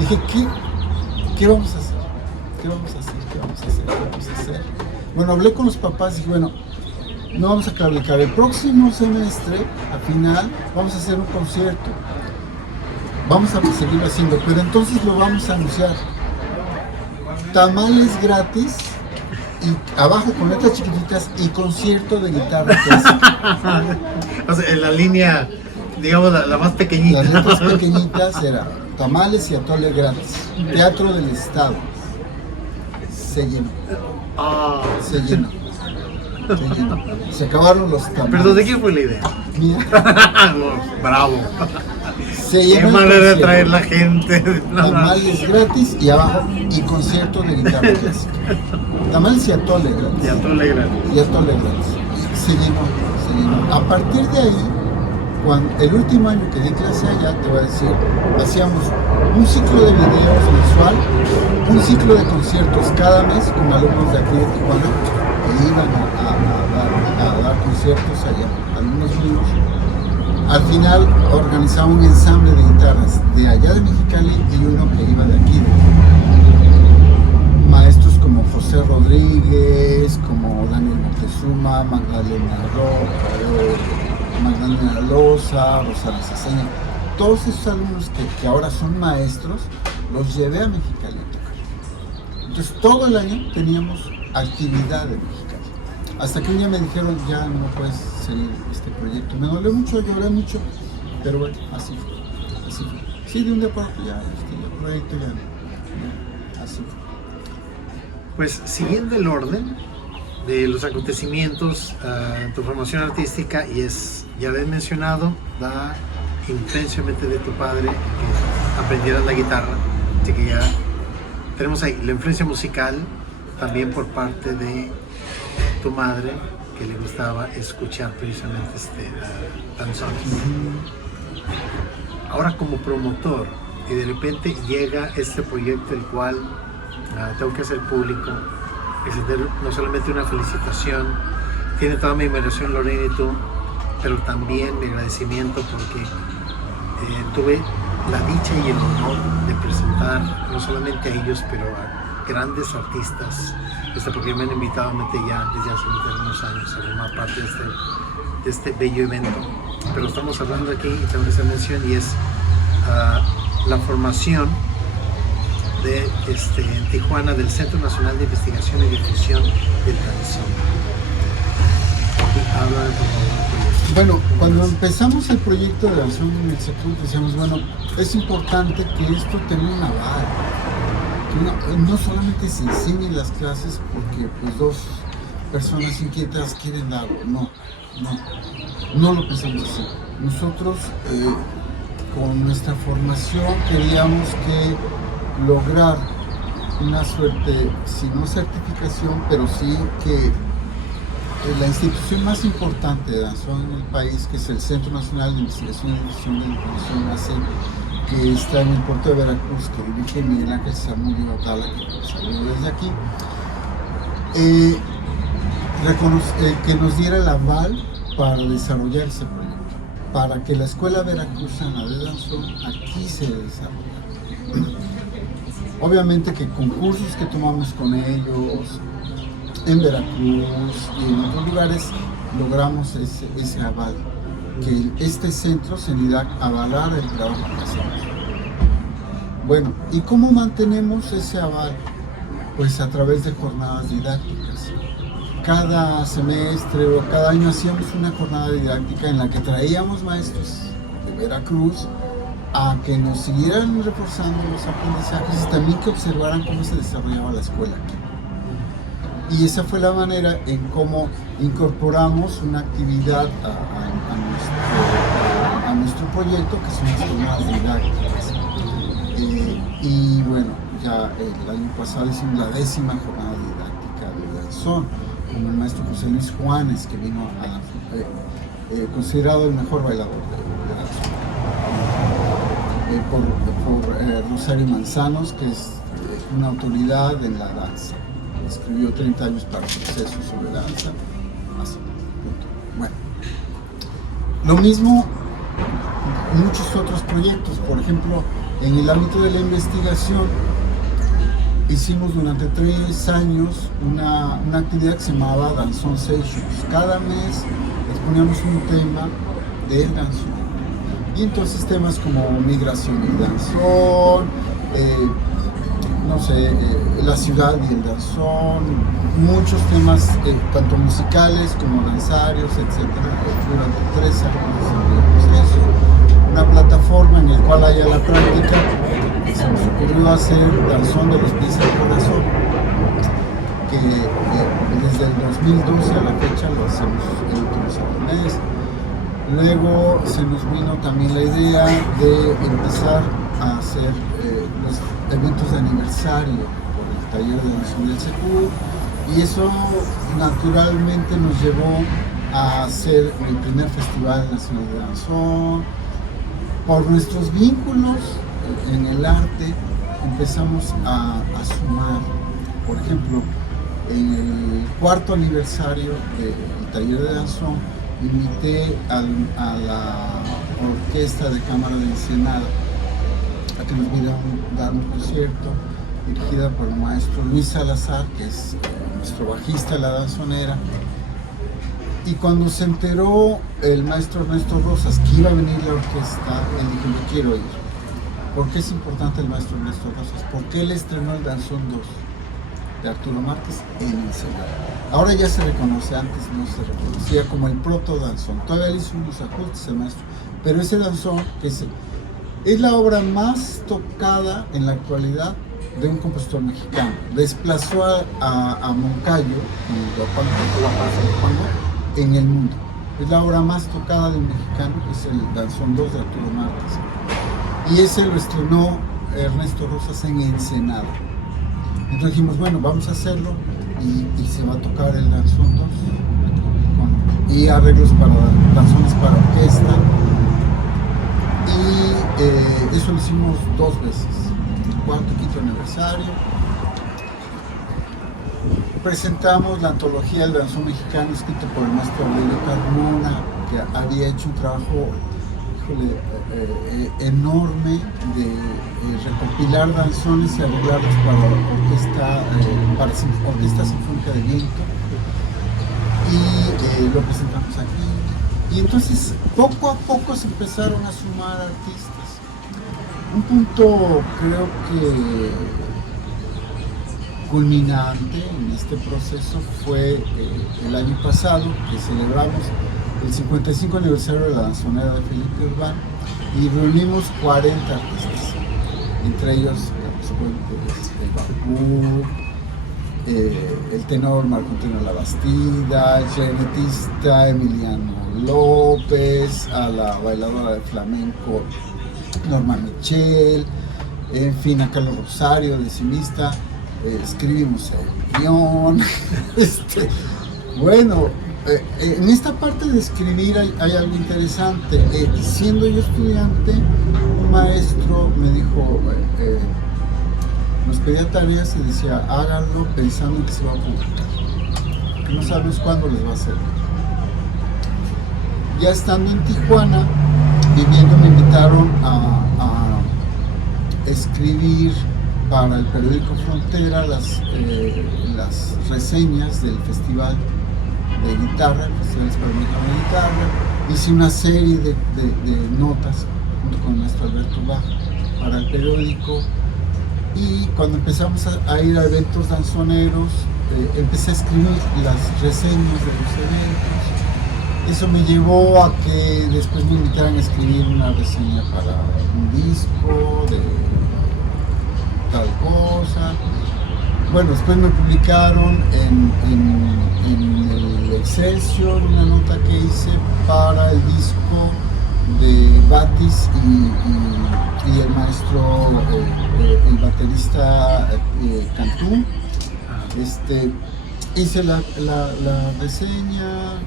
Dije, ¿qué vamos a hacer? ¿Qué vamos a hacer? ¿Qué vamos a hacer? ¿Qué vamos a hacer? Bueno, hablé con los papás y dije, bueno, no vamos a claudicar. El próximo semestre, a final, vamos a hacer un concierto. Vamos a seguir haciendo, pero entonces lo vamos a anunciar. Tamales gratis, y abajo con letras chiquititas, y concierto de guitarra clásica. O sea, en la línea, digamos, la más pequeñita. Las letras pequeñitas eran tamales y atole gratis. Teatro del Estado. Se llenó. Ah. Se llenó. Se llenó. Se acabaron los tamales. Perdón, ¿de quién fue la idea? Mía. Bravo. Se Qué llenó el manera de concierto. traer la gente. Tamales gratis y abajo, y concierto de guitarra clásica. Tamales y atole gratis. Ya, todo le gratis. Y atole gratis. Se llenó. A partir de ahí, el último año que di clase allá, te voy a decir, hacíamos un ciclo de videos mensual, un ciclo de conciertos cada mes con alumnos de aquí de Tijuana que iban a dar conciertos allá, alumnos míos. Al final organizaba un ensamble de guitarras de allá de Mexicali y uno que iba de aquí. Maestros como José Rodríguez, como Daniel Montezuma, Magdalena Loza, Rosales Ceseña, todos esos alumnos que ahora son maestros, los llevé a Mexicali a tocar. Entonces todo el año teníamos actividad en Mexicali. Hasta que un día me dijeron, ya no puedes seguir este proyecto. Me dolió mucho, lloré mucho, pero bueno, así fue. Sí, de un día para otro ya, el proyecto ya, así fue. Pues siguiendo el orden de los acontecimientos, tu formación artística, y ya lo he mencionado, da influenciamente de tu padre que aprendieras la guitarra, así que ya tenemos ahí la influencia musical, también por parte de tu madre, que le gustaba escuchar precisamente canciones. Ahora como promotor, y de repente llega este proyecto, el cual tengo que hacer público, extender no solamente una felicitación, tiene toda mi admiración Lorena y tú, pero también mi agradecimiento porque tuve la dicha y el honor de presentar no solamente a ellos, pero a grandes artistas, porque me han invitado ya desde hace unos años a formar parte de este bello evento. Pero estamos hablando aquí, y tengo que hacer mención, y es la formación en Tijuana del Centro Nacional de Investigación y Difusión de Tradición. Habla, por favor. Bueno, cuando empezamos el proyecto de Danzón en el Secult, decíamos, bueno, es importante que esto tenga una aval, que no solamente se enseñe en las clases porque pues dos personas inquietas quieren darlo, no lo pensamos así. Nosotros con nuestra formación queríamos que lograr una suerte, si no certificación, pero sí que la institución más importante de danzón en el país, que es el Centro Nacional de Investigación y Difusión de la Información, que está en el puerto de Veracruz, que dirige Miguel Ángel Zamudio Atala, que saludo desde aquí, que nos diera el aval para desarrollar ese proyecto, para que la Escuela Veracruzana de Danzón aquí se desarrolle. Obviamente que concursos que tomamos con ellos en Veracruz y en otros lugares logramos ese aval, que este centro, CENIDAC, avalara el trabajo que hacemos. Bueno, ¿y cómo mantenemos ese aval? Pues a través de jornadas didácticas. Cada semestre o cada año hacíamos una jornada didáctica en la que traíamos maestros de Veracruz a que nos siguieran reforzando los aprendizajes y también que observaran cómo se desarrollaba la escuela aquí. Y esa fue la manera en cómo incorporamos una actividad a nuestro proyecto, que son las jornadas didácticas. Y bueno, ya el año pasado hicimos la 10ª jornada didáctica de danzón con el maestro José Luis Juanes, que vino considerado el mejor bailador de danzón. Por Rosario Manzanos, que es una autoridad en la danza. Escribió 30 años para el proceso sobre danza. Así, bueno, lo mismo muchos otros proyectos. Por ejemplo, en el ámbito de la investigación, hicimos durante 3 años una actividad que se llamaba Danzón Sessions. Cada mes exponíamos un tema del danzón. Y entonces temas como migración y danzón, no sé, la ciudad y el danzón, muchos temas tanto musicales como danzarios, etc. Durante 3 años hicimos eso. Una plataforma en la cual haya la práctica. Se nos ocurrió hacer danzón de los pies al corazón, que desde el 2012 a la fecha lo hacemos el último sábado mes. Luego se nos vino también la idea de empezar a hacer los eventos de aniversario por el taller de danzón del Segur, y eso naturalmente nos llevó a hacer el primer festival nacional de danzón. Por nuestros vínculos en el arte empezamos a sumar. Por ejemplo, en el 4º aniversario del taller de danzón invité a la orquesta de cámara de Ensenada a que nos vinieran a dar un concierto dirigida por el maestro Luis Salazar, que es nuestro bajista de la danzonera. Y cuando se enteró el maestro Ernesto Rosas que iba a venir la orquesta, él dijo: yo quiero ir. ¿Por qué es importante el maestro Ernesto Rosas? Porque él estrenó el Danzón 2 de Arturo Márquez en Ensenada. Ahora ya se reconoce, antes no se reconocía como el proto danzón. Todavía le hizo unos ajustes el maestro, pero ese danzón, que es la obra más tocada en la actualidad de un compositor mexicano. Desplazó a Moncayo en el mundo. Es la obra más tocada de un mexicano, es el Danzón 2 de Arturo Márquez. Y ese lo estrenó Ernesto Rosas en Ensenada. Entonces dijimos, bueno, vamos a hacerlo y se va a tocar el Danzón 2 y arreglos para danzones para orquesta. Y eso lo hicimos 2 veces, el 4º y 5º aniversario. Presentamos la antología del danzón mexicano escrito por el maestro Aurelio Carmona, que había hecho un trabajo enorme de recopilar danzones y arreglarlos para la Orquesta Sinfónica de Viento, y lo presentamos aquí. Y entonces poco a poco se empezaron a sumar artistas. Un punto, creo que culminante en este proceso fue el año pasado, que celebramos el 55 aniversario de la danzonera de Felipe Urbán, y reunimos 40 artistas, entre ellos el Bakú, el tenor Marco Antonio Labastida, el clarinetista Emiliano López, a la bailadora de flamenco Norma Michel, en fin, a Carlos Rosario, decimista. Escribimos el guión. Bueno, en esta parte de escribir hay algo interesante. Siendo yo estudiante, un maestro me dijo, nos pedía tareas y decía, háganlo pensando en que se va a publicar, que no sabes cuándo les va a hacer. Ya estando en Tijuana, viviendo, me invitaron a escribir para el periódico Frontera las reseñas del festival de guitarra, el Festival Hispanoamericano de Guitarra. Hice una serie de notas junto con el maestro Alberto Bach para el periódico, y cuando empezamos a ir a eventos danzoneros, empecé a escribir las reseñas de los eventos. Eso me llevó a que después me invitaran a escribir una reseña para un disco de tal cosa. Bueno, después me publicaron en el Excelsior una nota que hice para el disco de Batis y el maestro, el baterista Cantú. Hice la reseña,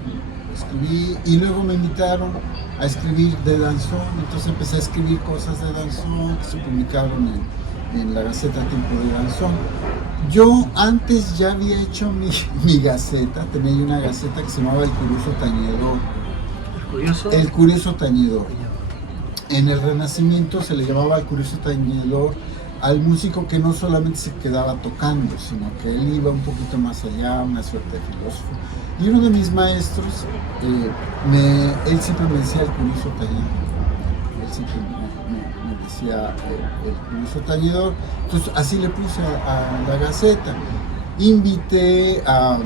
escribí, y luego me invitaron a escribir de danzón. Entonces empecé a escribir cosas de danzón que se publicaron en la Gaceta Tiempo de Danzón. Yo antes ya había hecho mi gaceta, tenía una gaceta que se llamaba El Curioso Tañedor. El Curioso Tañedor. En el Renacimiento se le llamaba El Curioso Tañedor al músico que no solamente se quedaba tocando, sino que él iba un poquito más allá, una suerte de filósofo. Y uno de mis maestros, él siempre me decía el curioso tañedor. Él siempre me decía el curioso tañedor. Entonces así le puse a la Gaceta. Invité a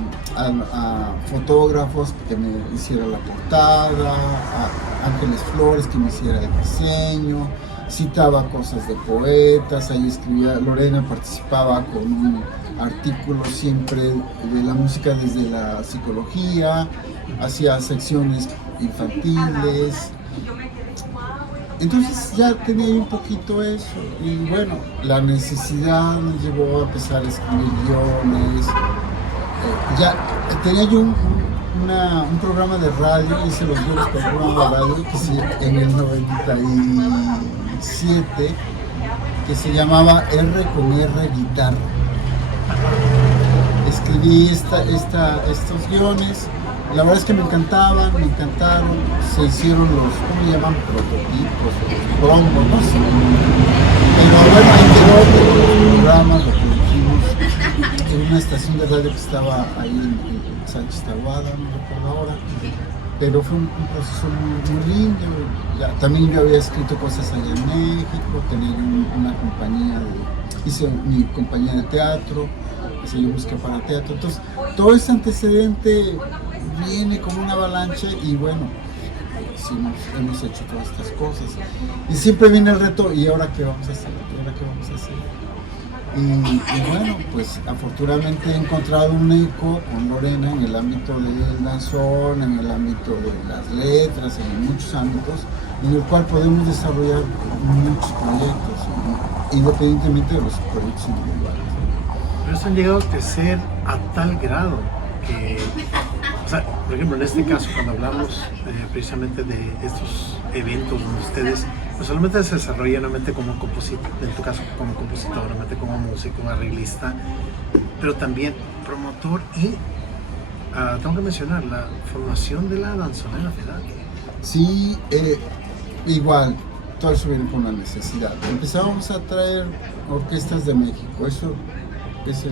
fotógrafos que me hicieran la portada, a Ángeles Flores que me hiciera el diseño, citaba cosas de poetas, ahí escribía, Lorena participaba con un artículo siempre de la música desde la psicología, hacía secciones infantiles. Entonces ya tenía yo un poquito eso, y bueno, la necesidad me llevó a empezar a escribir guiones. Ya tenía yo un programa de radio, hice los guiones para un programa de radio que en el 97, que se llamaba R con R Guitarra. Escribí estos guiones. La verdad es que me encantaron, se hicieron los, ¿cómo le llaman? Prototipos, promos, no sé. Pero bueno, ahí quedó el programa, lo produjimos en una estación de radio que estaba ahí en Sánchez Taboada, no recuerdo ahora. Pero fue un proceso muy lindo. También yo había escrito cosas allá en México, tenía una compañía, hice mi compañía de teatro, hice yo Música para Teatro. Entonces, todo ese antecedente viene como una avalancha y bueno, sí, hemos hecho todas estas cosas. Y siempre viene el reto, ¿y ahora qué vamos a hacer? Y bueno, pues afortunadamente he encontrado un eco con Lorena en el ámbito del danzón, en el ámbito de las letras, en muchos ámbitos, en el cual podemos desarrollar muchos proyectos, independientemente de los proyectos individuales. Pero eso han llegado a crecer a tal grado que, o sea, por ejemplo, en este caso, cuando hablamos precisamente de estos eventos donde ustedes no solamente se desarrollan como compositor, en tu caso como compositor, como músico, arreglista, pero también promotor y tengo que mencionar la formación de la danzonera federal. Sí, igual, todo eso viene con la necesidad. Empezábamos a traer orquestas de México, eso es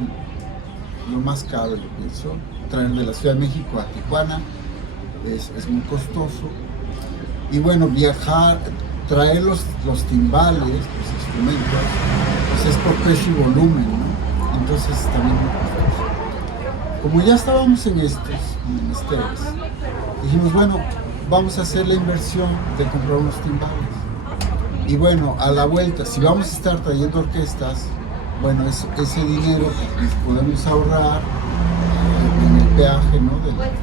lo más caro, yo pienso. Traer de la Ciudad de México a Tijuana es muy costoso. Y bueno, viajar, traer los timbales, los instrumentos, pues es por precio y volumen, ¿no? Entonces también muy costoso. Como ya estábamos en estos menesteres, dijimos, bueno, vamos a hacer la inversión de comprar unos timbales. Y bueno, a la vuelta, si vamos a estar trayendo orquestas, bueno, ese dinero que podemos ahorrar en el peaje, ¿no?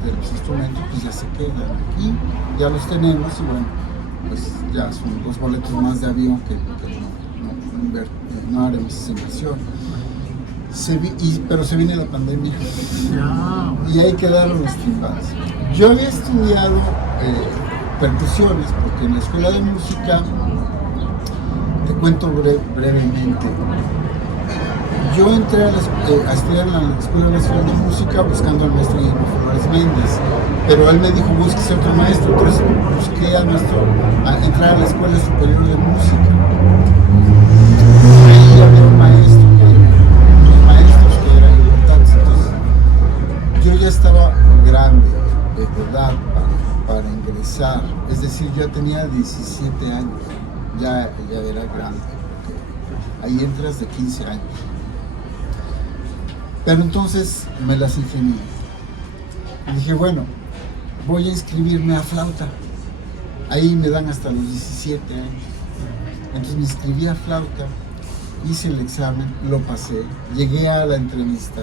de los instrumentos, pues ya se quedan aquí, ya los tenemos y bueno, pues ya son 2 boletos más de avión que no haremos esa inversión. Pero se viene la pandemia y ahí quedaron los timbales. Yo había estudiado percusiones porque en la escuela de música, te cuento brevemente, yo entré a estudiar en la Escuela Nacional de Música buscando al maestro Guillermo Flores Méndez, pero él me dijo, búsquese otro maestro, entonces busqué al maestro a entrar a la Escuela Superior de Música. Ahí había un maestro, los maestros que eran importantes, entonces yo ya estaba grande, de verdad, para ingresar, es decir, yo tenía 17 años, ya era grande, ahí entras de 15 años. Pero entonces me las ingenié. Y dije, bueno, voy a inscribirme a flauta. Ahí me dan hasta los 17 años. Entonces me inscribí a flauta, hice el examen, lo pasé, llegué a la entrevista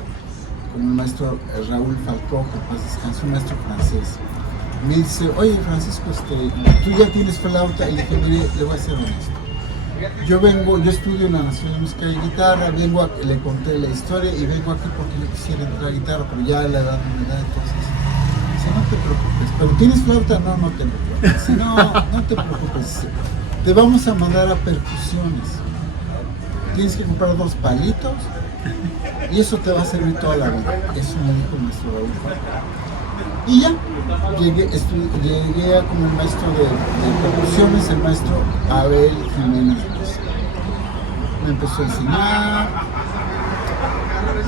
con el maestro Raúl Falcó, que pues descansó, un maestro francés. Me dice, oye Francisco, tú ya tienes flauta. Y le dije, mire, le voy a ser honesto. Yo estudio en la Nacional de Música y Guitarra, le conté la historia y vengo aquí porque yo quisiera entrar a guitarra, pero ya la edad no me da, entonces dice, no te preocupes, pero ¿tienes flauta? No te preocupes, no te preocupes, te vamos a mandar a percusiones, tienes que comprar 2 palitos y eso te va a servir toda la vida, eso me dijo nuestro Raúl. Y ya, llegué como el maestro de percusiones, el maestro Abel Jiménez. me empezó a enseñar.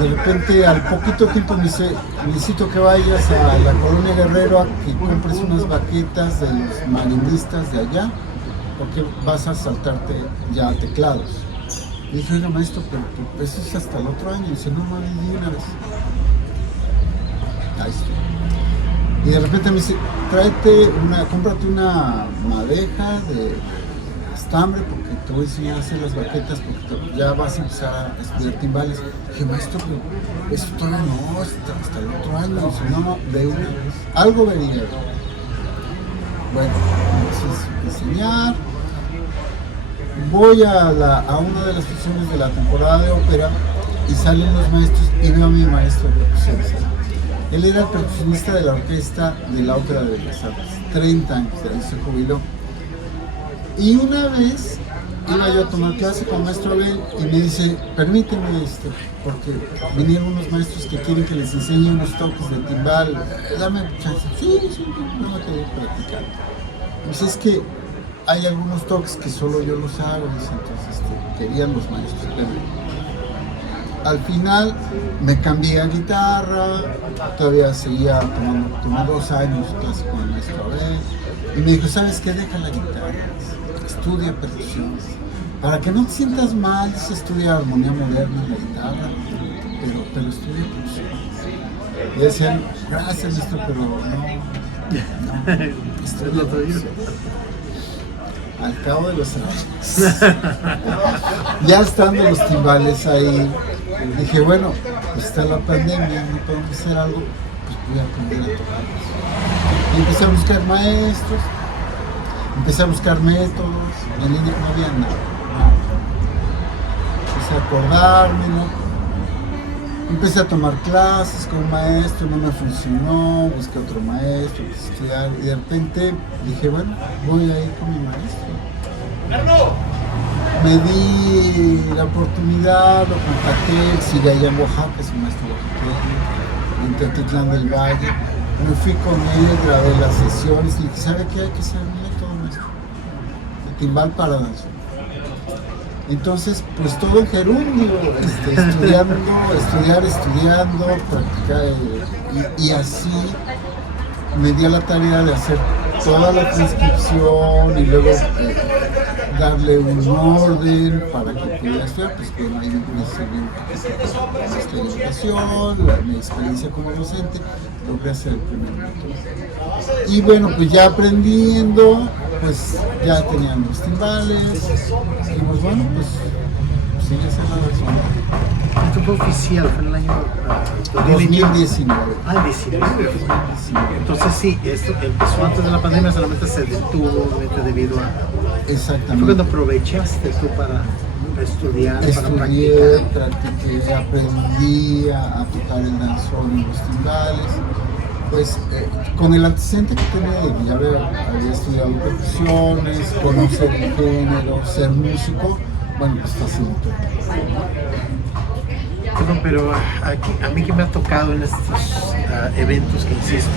De repente, al poquito tiempo me dice, necesito que vayas a la Colonia Guerrero a que compres unas baquetas de los marinistas de allá, porque vas a saltarte ya teclados. Y dije, oiga maestro, pero eso es hasta el otro año. Y dice, no mames, ni una vez. Ahí está. Y de repente me dice, cómprate una madeja de estambre, porque te voy a enseñar a hacer las baquetas, porque ya vas a empezar a estudiar timbales. Dije, maestro, pero eso todavía no, hasta el otro año. Dice, no, de una vez. Algo vería. Bueno, entonces enseñar. Voy a una de las funciones de la temporada de ópera y salen los maestros y veo a mi maestro de percusión. Él era el percusionista de la orquesta de la Ópera de Bellas Artes, 30 años, ahí se jubiló. Y una vez iba yo a tomar clase con el maestro Abel y me dice, permíteme porque vinieron unos maestros que quieren que les enseñe unos toques de timbal, dame chance. Sí, no me quedé practicando. Pues es que hay algunos toques que solo yo los hago, entonces querían los maestros. Pero al final me cambié a guitarra, todavía seguía tomando 2 años clase con el maestro Abel, y me dijo, ¿sabes qué? Deja la guitarra, estudia percusión. Para que no te sientas mal, estudia armonía moderna en la guitarra, pero estudia percusión. Y decían, gracias maestro, pero no, estudia percusión. Al cabo de los años, ya estando los timbales ahí, dije, bueno, pues está la pandemia, no podemos hacer algo, pues voy a aprender a tocarlos. Y empecé a buscar maestros, empecé a buscar métodos, en línea no había nada. Empecé a acordarme, ¿no? Empecé a tomar clases con un maestro, no me funcionó, busqué otro maestro, empecé a estudiar y de repente dije, bueno, voy a ir con mi maestro. Me di la oportunidad, lo contacté, sigue allá en Oaxaca, es un maestro oaxaqueño, en Teotitlán del Valle. Me fui con él, grabé las sesiones y dije, ¿sabe qué? Hay que ser un método, maestro, de timbal para danza. Entonces, pues todo en gerundio, estudiando, practicar, y así me di a la tarea de hacer toda la transcripción y luego darle un orden para que pudiera estudiar, pues bueno, ahí me sirvió esta educación, mi experiencia como docente, logré hacer el primer método. Y bueno, pues ya aprendiendo, pues ya tenían los timbales, dijimos, bueno, pues sigue siendo la versión. ¿Esto fue oficial? ¿Fue en el año 2019? Ah, 19. Entonces sí, esto empezó antes de la pandemia, solamente se detuvo debido a... Exactamente. Fue cuando aprovechaste tú para estudiar, Estudié, practiqué, aprendí a tocar el danzón y los timbales. Pues con el antecedente que tenía, ya había estudiado percusiones, conocer el género, ser músico, bueno, pues facilitó. Bueno, pero aquí, a mí que me ha tocado en estos eventos que insisto,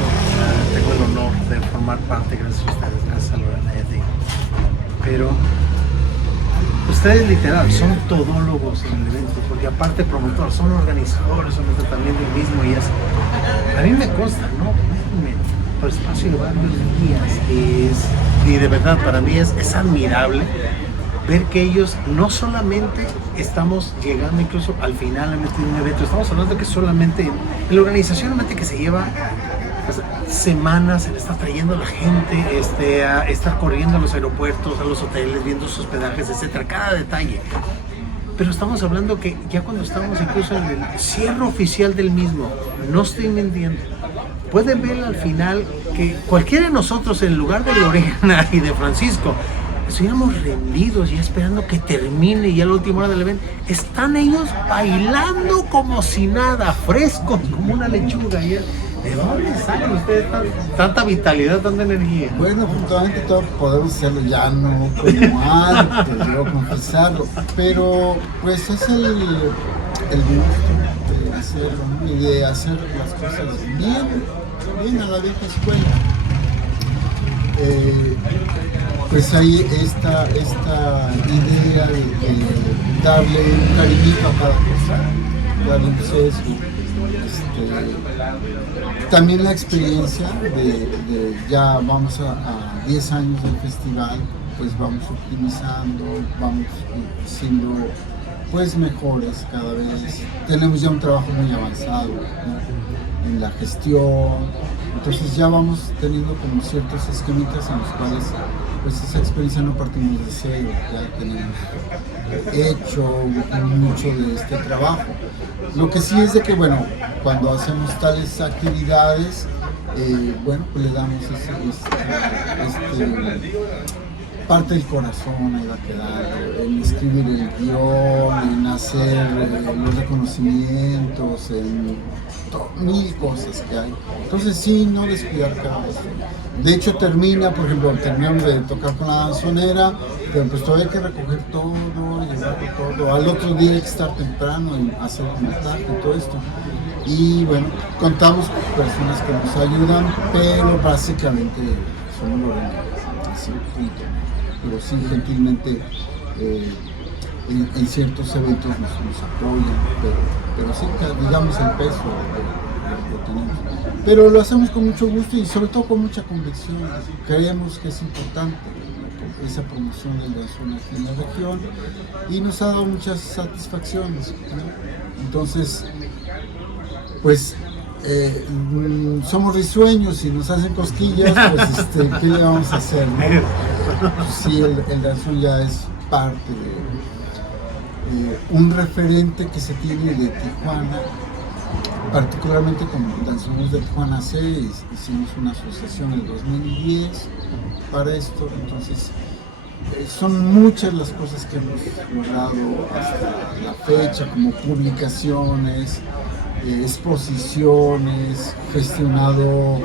tengo el honor de formar parte, gracias a ustedes, gracias a Lorena y a ti. Pero ustedes literal son todólogos en el evento, porque aparte de promotor, son organizadores, son también del mismo, y es, a mí me consta, ¿no? Por espacio de varios días, y de verdad para mí es admirable ver que ellos no solamente estamos llegando incluso al final de un evento, estamos hablando que solamente en la organización que se lleva semanas, se le está trayendo a la gente, a estar corriendo a los aeropuertos, a los hoteles, viendo sus hospedajes, etcétera, cada detalle. Pero estamos hablando que ya cuando estamos incluso en el cierre oficial del mismo, no estoy mintiendo, pueden ver al final que cualquiera de nosotros en lugar de Lorena y de Francisco estuviéramos rendidos ya esperando que termine ya la última hora del evento. Están ellos bailando como si nada, frescos como una lechuga. ¿De dónde salen ustedes tanta vitalidad, tanta energía? Bueno, puntualmente todos podemos hacerlo ya no como antes, debo confesarlo, pero pues es el gusto de hacerlo, ¿no? Y de hacer las cosas bien a la vieja escuela. Pues hay esta idea de darle un cariñito a cada cosa, darle un sesgo. También la experiencia de ya vamos a 10 años del festival, pues vamos optimizando, vamos siendo pues mejores cada vez. Tenemos ya un trabajo muy avanzado, ¿no?, en la gestión, entonces ya vamos teniendo como ciertos esquemitas en los cuales pues esa experiencia no partimos de cero, ya tenemos hecho mucho de este trabajo. Lo que sí es de que, bueno, cuando hacemos tales actividades, bueno, pues le damos parte del corazón, ahí va a quedar, en escribir el guión, en hacer los reconocimientos, en mil cosas que hay. Entonces sí, no descuidar cada vez. De hecho termina, por ejemplo, terminamos de tocar con la danzonera, pero pues todavía hay que recoger todo, llevarlo todo. Al otro día hay que estar temprano y hacer el montaje y todo esto. Y bueno, contamos con personas que nos ayudan, pero básicamente somos los así, pero sí gentilmente en ciertos eventos nos apoyan, pero sí, digamos, el peso lo tenemos. Pero lo hacemos con mucho gusto y sobre todo con mucha convicción. Creemos que es importante esa promoción del danzón aquí en la región y nos ha dado muchas satisfacciones, ¿no? Entonces, pues somos risueños y nos hacen cosquillas, pues ¿qué le vamos a hacer, no? Pues, sí, el danzón ya es parte de un referente que se tiene de Tijuana, particularmente con Danzoneros de Tijuana 6, hicimos una asociación en el 2010 para esto, entonces son muchas las cosas que hemos logrado hasta la fecha, como publicaciones, exposiciones, gestionado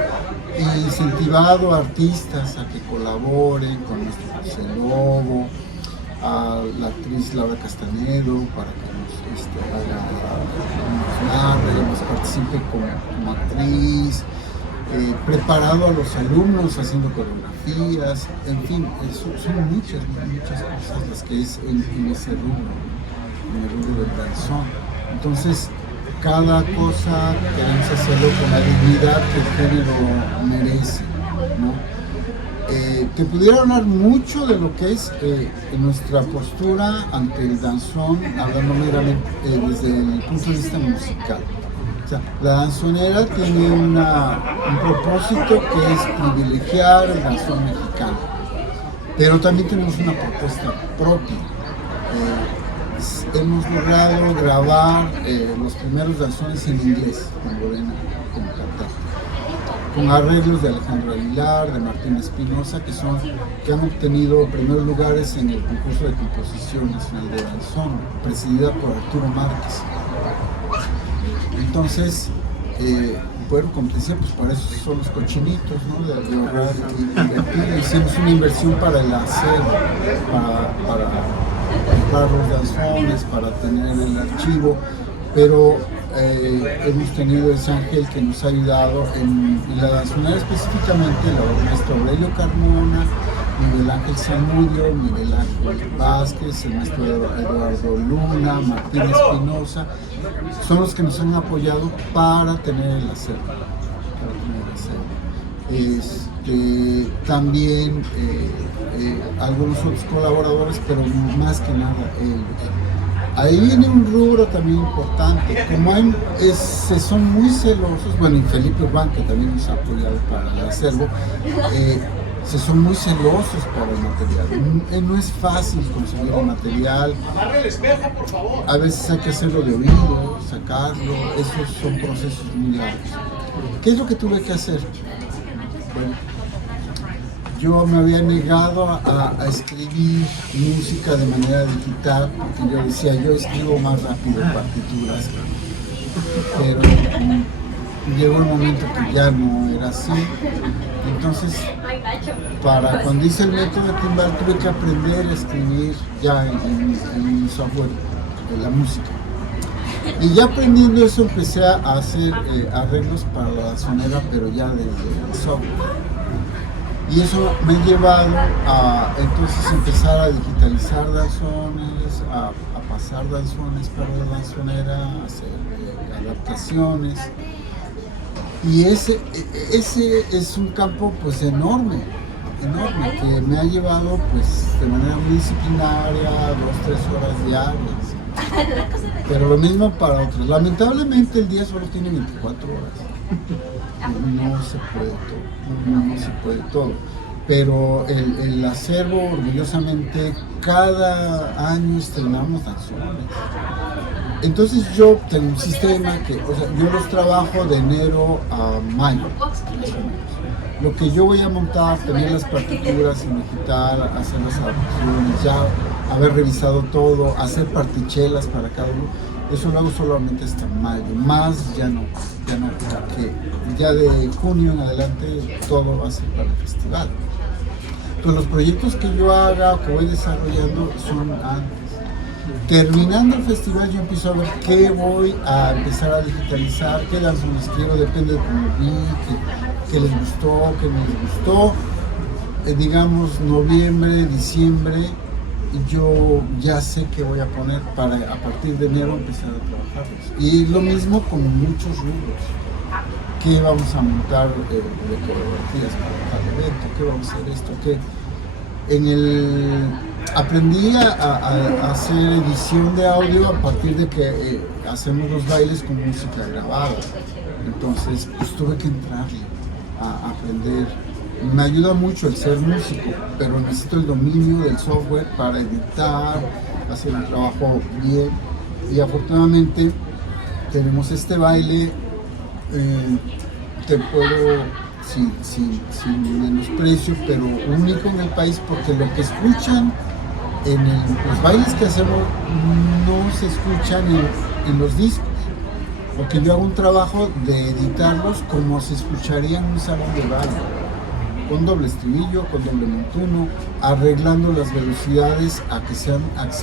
e incentivado a artistas a que colaboren con nuestro José Lobo, a la actriz Laura Castanedo para que nos narre, nos participe como actriz, preparado a los alumnos haciendo coreografías, en fin, son muchas cosas las que es en ese rubro, en el rubro del danzón. Entonces, cada cosa queremos hacerlo con la dignidad que el género merece, ¿no? Te pudiera hablar mucho de lo que es nuestra postura ante el danzón, hablando meramente desde el punto de vista musical. O sea, la danzonera tiene un propósito que es privilegiar el danzón mexicano, pero también tenemos una propuesta propia. Hemos logrado grabar los primeros danzones en inglés con Lorena como cantante, con arreglos de Alejandro Aguilar, de Martín Espinosa, que han obtenido primeros lugares en el concurso de composición nacional de danzón, presidida por Arturo Márquez. Entonces, bueno, como te decía, pues para eso son los cochinitos, ¿no? De ahorrar y invertir. Hicimos una inversión para el acervo, para comprar los danzones, para tener el archivo, pero hemos tenido ese ángel que nos ha ayudado en la danzonera, específicamente el maestro Aurelio Carmona, Miguel Ángel Zamudio, Miguel Ángel Vázquez, el maestro Eduardo Luna, Martín Espinosa, son los que nos han apoyado para tener el acervo. También algunos otros colaboradores, pero más que nada ellos. Ahí viene un rubro también importante, como son muy celosos, bueno, y Felipe Urbán, que también nos ha apoyado para el acervo, se son muy celosos por el material. No es fácil conseguir el material, a veces hay que hacerlo de oído, sacarlo, esos son procesos muy largos. ¿Qué es lo que tuve que hacer? Bueno, yo me había negado a escribir música de manera digital, porque yo decía, yo escribo más rápido partituras, pero llegó el momento que ya no era así. Entonces, para cuando hice el método de timbal, tuve que aprender a escribir ya en software de la música. Y ya aprendiendo eso empecé a hacer arreglos para la danzonera, pero ya desde el software. Y eso me ha llevado a entonces empezar a digitalizar danzones, a pasar danzones para la danzonera, a hacer adaptaciones. Y ese es un campo pues enorme, que me ha llevado pues de manera muy disciplinaria 2-3 horas diarias. Pero lo mismo para otros. Lamentablemente el día solo tiene 24 horas. No se puede todo. Pero el acervo, orgullosamente, cada año estrenamos danzones. Entonces yo tengo un sistema que, o sea, yo los trabajo de enero a mayo, más o menos. Lo que yo voy a montar, tener las partituras en digital, hacer las adaptaciones, ya haber revisado todo, hacer partichelas para cada uno, eso lo hago solamente hasta mayo, más ya no, porque ya de junio en adelante todo va a ser para el festival. Entonces los proyectos que yo haga, que voy desarrollando, son antes. Terminando el festival yo empiezo a ver qué voy a empezar a digitalizar, qué danzones quiero, depende de cómo vi, qué les gustó, qué no les gustó. Digamos noviembre, diciembre, yo ya sé qué voy a poner para a partir de enero empezar a trabajarlos. Y lo mismo con muchos rubros. ¿Qué vamos a montar de coreografías para cada evento? ¿Qué vamos a hacer esto? ¿Qué? Aprendí a hacer edición de audio a partir de que hacemos los bailes con música grabada. Entonces, pues tuve que entrarle a aprender. Me ayuda mucho el ser músico, pero necesito el dominio del software para editar, hacer un trabajo bien. Y afortunadamente tenemos este baile, te puedo, sin menosprecio, pero único en el país, porque lo que escuchan los bailes que hacemos no se escuchan en los discos, porque yo hago un trabajo de editarlos como se escucharía en un salón de baile, con doble estribillo, con doble montuno, arreglando las velocidades a que se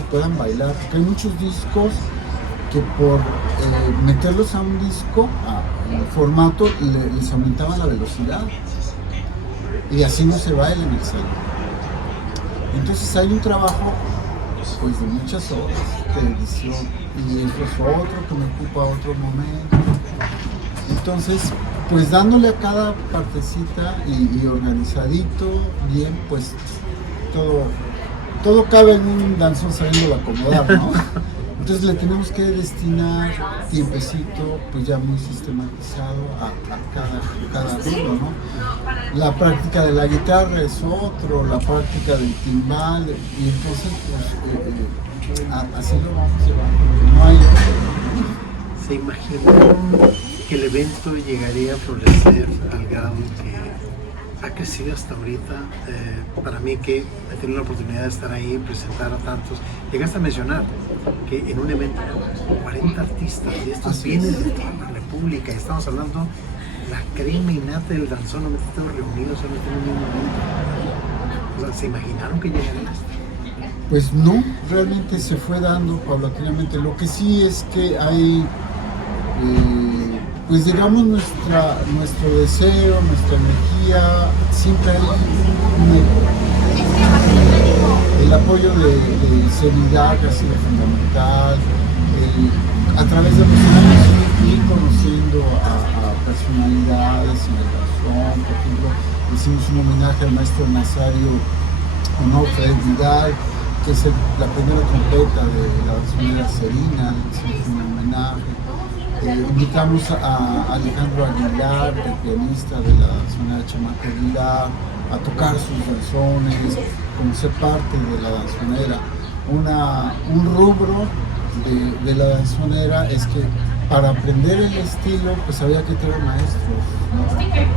puedan bailar, porque hay muchos discos que por meterlos a un disco, en el formato, les aumentaban la velocidad, y así no se baila en el salón. Entonces hay un trabajo pues de muchas horas de edición, y eso es otro que me ocupa otro momento. Entonces, pues dándole a cada partecita y organizadito, bien, pues todo cabe en un danzón sabiendo acomodar, ¿no? Entonces le tenemos que destinar tiempecito, pues ya muy sistematizado a cada uno, ¿no? La práctica de la guitarra es otro, la práctica del timbal, y entonces pues así lo vamos llevando, no hay otro. ¿Se imaginó que el evento llegaría a florecer al grado que ha crecido hasta ahorita? Para mí, que he tenido la oportunidad de estar ahí, presentar a tantos, llegaste a mencionar que en un evento 40 artistas, y estos vienen de toda la república, estamos hablando la crema innata del danzón, donde estamos reunidos en un mismo momento. O sea, ¿se imaginaron que llegaría esto? Pues no, realmente se fue dando paulatinamente. Lo que sí es que hay, pues digamos, nuestro deseo, nuestra energía, siempre hay el apoyo de Senidad, que ha sido fundamental, a través de los años ir conociendo a personalidades en el danzón. Por ejemplo, hicimos un homenaje al maestro Nazario Onofre Vidal, que es la primera trompeta de la danzonera Serina, hicimos un homenaje. Invitamos a Alejandro Aguilar, el pianista de la danzonera Chamaco Aguilar, a tocar sus danzones, como ser parte de la danzonera. Un rubro de la danzonera es que para aprender el estilo pues había que tener maestros, ¿no?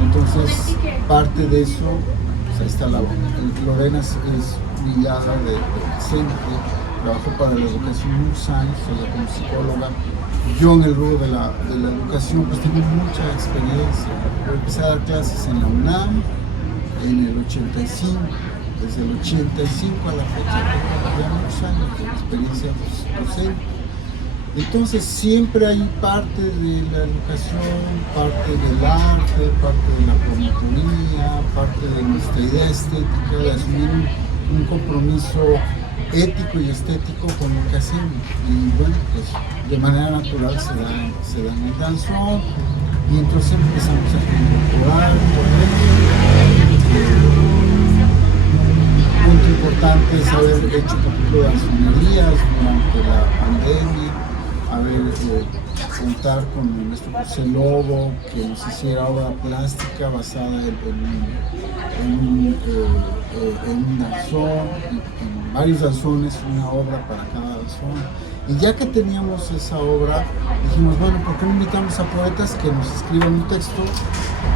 Entonces parte de eso, pues ahí está Lorena es mi hija de centro, trabajó para la educación muchos años, ella como psicóloga. Yo en el rubro de la educación pues tengo mucha experiencia. Yo empecé a dar clases en la UNAM en el 85, desde el 85 a la fecha, tengo ya muchos años de experiencia docente. Y entonces, pues, parte de eso, pues ahí está la educación muchos años, ella como psicóloga. Yo en el rubro de la educación pues tengo mucha experiencia. Yo empecé a dar clases en la UNAM en el 85, desde el 85 a la fecha, tengo ya muchos años de experiencia docente. Entonces siempre hay parte de la educación, parte del arte, parte de la promotoría, parte de nuestra idea estética, de asumir un compromiso ético y estético con lo que hacemos. Y bueno, pues de manera natural se da en el danzón, y entonces empezamos a incorporar un punto importante es haber hecho, por ejemplo, danzonerías durante la pandemia, contar con nuestro José Lobo, que nos hiciera obra plástica basada en un danzón, en varios danzones, una obra para cada danzón. Y ya que teníamos esa obra, dijimos, bueno, ¿por qué no invitamos a poetas que nos escriban un texto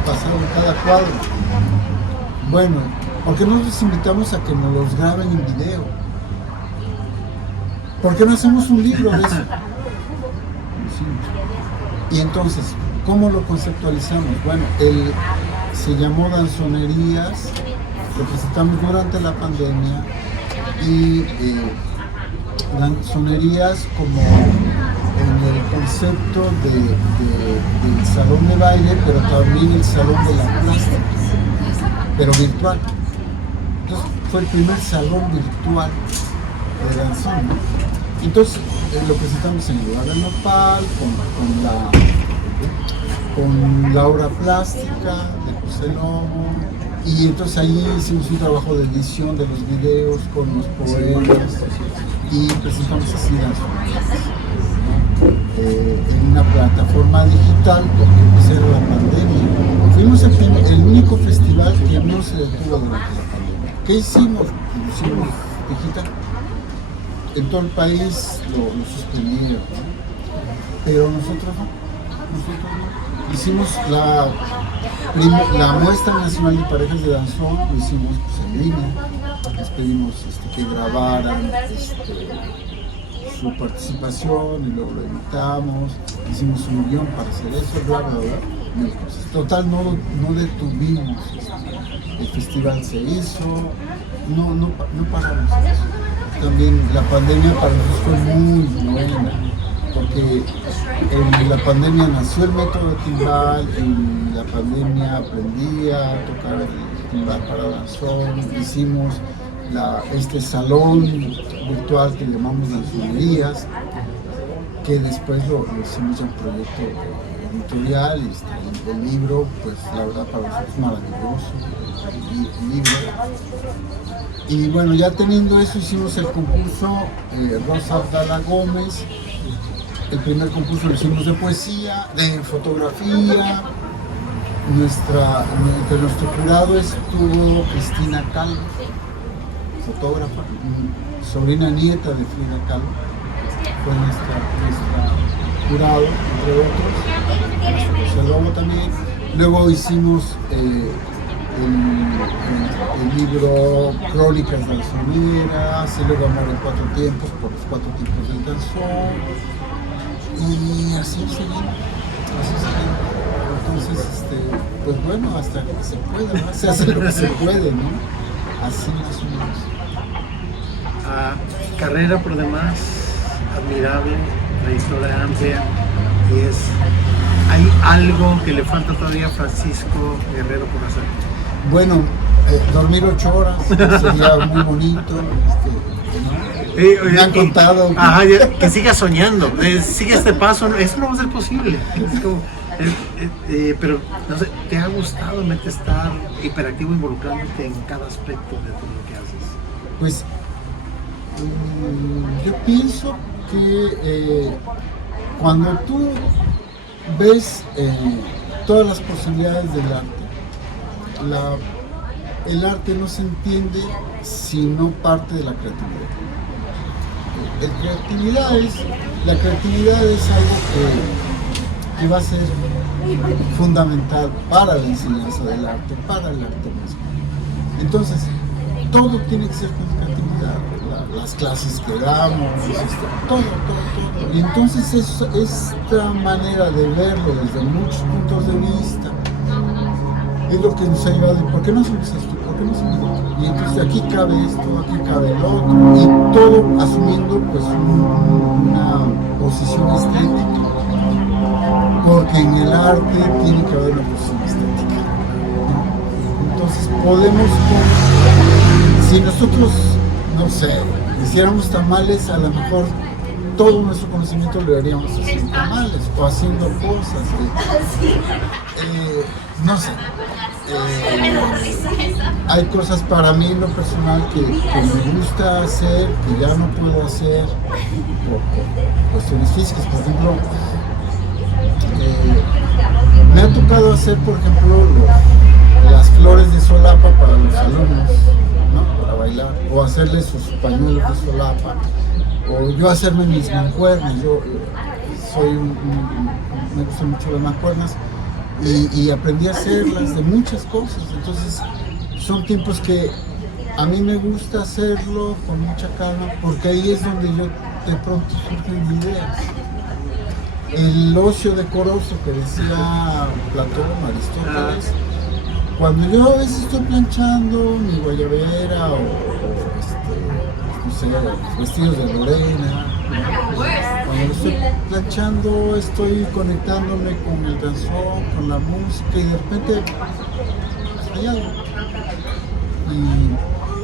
basado en cada cuadro? Bueno, ¿por qué no los invitamos a que nos los graben en video? ¿Por qué no hacemos un libro de eso? Y entonces, ¿cómo lo conceptualizamos? Bueno, se llamó Danzonerías, lo presentamos durante la pandemia, y Danzonerías como en el concepto del salón de baile, pero también el salón de la plástica, pero virtual. Entonces fue el primer salón virtual de danzón, ¿no? Entonces lo presentamos en el lugar del nopal, con la obra plástica de José Lobo, y entonces ahí hicimos un trabajo de edición de los videos con los poemas, y presentamos así en una plataforma digital, porque pues era la pandemia. Fuimos el único festival que no se detuvo durante la pandemia. ¿Qué hicimos? Lo hicimos digital. En todo el país lo suspendieron, ¿no? Pero nosotros no. Hicimos la muestra nacional de parejas de danzón, lo hicimos pues, en línea. Les pedimos que grabaran su participación y luego lo editamos. Hicimos un guión para hacer eso, bla, bla, bla. Total, no detuvimos. El festival se hizo, no paramos eso. También la pandemia para nosotros fue muy buena, porque en la pandemia nació el método de timbal, en la pandemia aprendí a tocar el timbal para danzón, hicimos este salón virtual que llamamos Danzonerías, que después lo hicimos en proyecto editorial, y el libro, pues la verdad para nosotros es maravilloso, el libro. Y bueno, ya teniendo eso, hicimos el concurso Rosa Abdala Gómez. El primer concurso lo hicimos de poesía, de fotografía. Entre nuestro jurado estuvo Cristina Calvo, fotógrafa, sobrina nieta de Frida Kahlo. Fue nuestra jurado, entre otros. José Lobo también. Luego hicimos el libro Crónicas Danzoneras, el luego Amor en 4 tiempos, por los 4 tiempos del danzón, y así seguimos. Entonces, pues bueno, hasta que se puede, ¿no? Se hace lo que se puede, ¿no? Así más o menos. Carrera por demás admirable, trayectoria amplia, y ¿hay algo que le falta todavía a Francisco Guerrero por hacer? Bueno, dormir 8 horas sería muy bonito. ¿No? Me han contado. Ajá, que siga soñando, sigue este paso, eso no va a ser posible. Es como, pero no sé, ¿te ha gustado estar hiperactivo, involucrándote en cada aspecto de todo lo que haces? Pues yo pienso que cuando tú ves todas las posibilidades del arte, el arte no se entiende si no parte de la creatividad. La creatividad es algo que va a ser fundamental para la enseñanza del arte, para el arte mismo. Entonces, todo tiene que ser con creatividad, las clases que damos, todo. Y entonces esta manera de verlo desde muchos puntos de vista es lo que nos ha llevado. ¿Por qué no hacemos esto? ¿Por qué no hacemos esto? Y entonces aquí cabe esto, aquí cabe el otro, y todo asumiendo pues una posición estética, porque en el arte tiene que haber una posición estética, ¿no? Entonces podemos, si nosotros, no sé, hiciéramos tamales, a lo mejor todo nuestro conocimiento lo haríamos haciendo tamales o haciendo cosas, no sé. Hay cosas para mí en lo personal que me gusta hacer, que ya no puedo hacer por cuestiones físicas. Por ejemplo, me ha tocado hacer, por ejemplo, las flores de solapa para los alumnos, ¿no? Para bailar, o hacerles sus pañuelos de solapa, o yo hacerme mis mancuernas. Yo me gustan mucho las mancuernas. Y aprendí a hacerlas de muchas cosas. Entonces son tiempos que a mí me gusta hacerlo con mucha calma, porque ahí es donde yo de pronto surgen ideas. El ocio decoroso que decía Platón, Aristóteles, cuando yo a veces estoy planchando mi guayabera o no sé, los vestidos de Lorena, cuando estoy planchando estoy conectándome con el danzón, con la música, y de repente hay algo.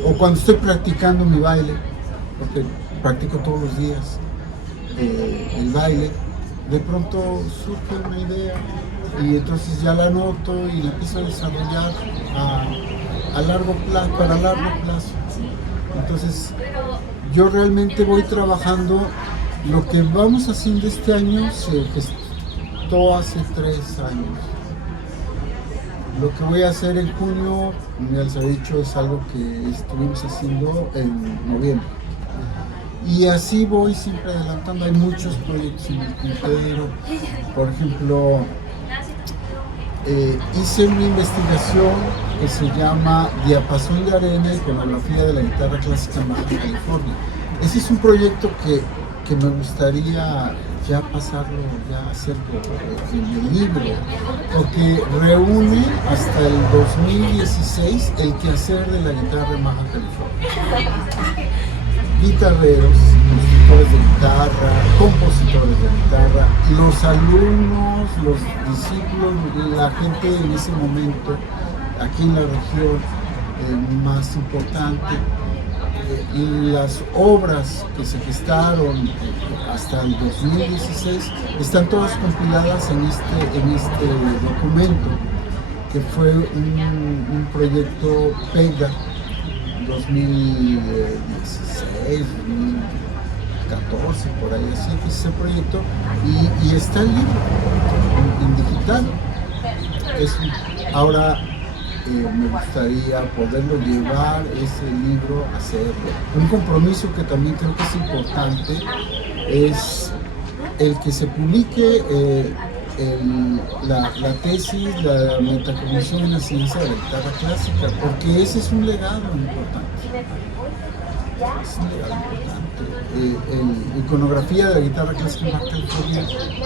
O cuando estoy practicando mi baile, porque practico todos los días el baile, de pronto surge una idea y entonces ya la anoto y la empiezo a desarrollar a largo plazo, para largo plazo. Entonces yo realmente voy trabajando. Lo que vamos haciendo este año se gestó hace 3 años. Lo que voy a hacer en junio, ya les he dicho, es algo que estuvimos haciendo en noviembre. Y así voy siempre adelantando. Hay muchos proyectos en el tintero. Por ejemplo, hice una investigación que se llama Diapasón de Arena, iconografía de la guitarra clásica en Baja California. Ese es un proyecto que me gustaría ya pasarlo, ya hacerlo en el libro, porque reúne hasta el 2016 el quehacer de la guitarra en Baja California. Guitarreros, constructores de guitarra, compositores de guitarra, los alumnos, los discípulos, la gente en ese momento, aquí en la región más importante, las obras que se gestaron hasta el 2016 están todas compiladas en este documento, que fue un proyecto PEGA 2016, 2014, por ahí así, que es ese proyecto, y está el libro en digital. Ahora me gustaría poderlo llevar ese libro a hacerlo. Un compromiso que también creo que es importante es el que se publique la tesis, la metacognición en la ciencia de la guitarra clásica, porque ese es un legado importante. Es un legado importante. La iconografía de la guitarra clásica en Baja California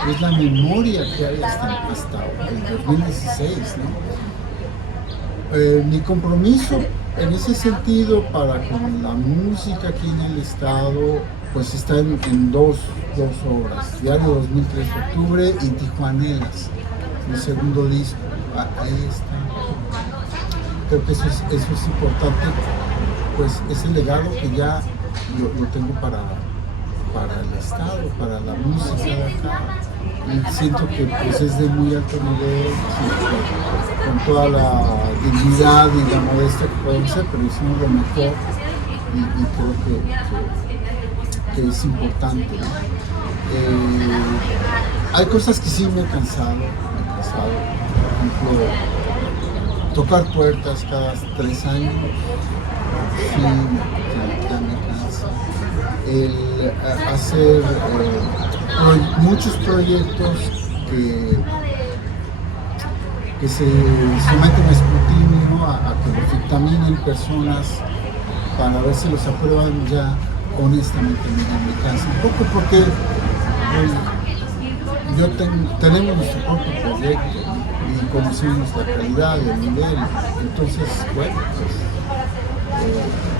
es la memoria que hay hasta el 2016, ¿no? Mi compromiso en ese sentido para con la música aquí en el estado, pues está en dos obras: Diario 2003 de Octubre y Tijuanelas, mi segundo disco. Ahí está. Creo que eso es importante, pues ese legado que ya lo tengo para el estado, para la música de acá. Y siento que pues es de muy alto nivel, con toda la dignidad y la modestia que podemos ser, pero hicimos lo mejor y creo que es importante, ¿no? Hay cosas que sí me he cansado, por ejemplo, tocar puertas cada 3 años, sí, ya me cansa. El hacer muchos proyectos que se someten a escrutinio, a que los dictaminen personas para ver si los aprueban, ya honestamente me cansa un poco, porque tenemos nuestro propio proyecto, ¿no? Y conocemos la calidad, el nivel. Entonces, bueno,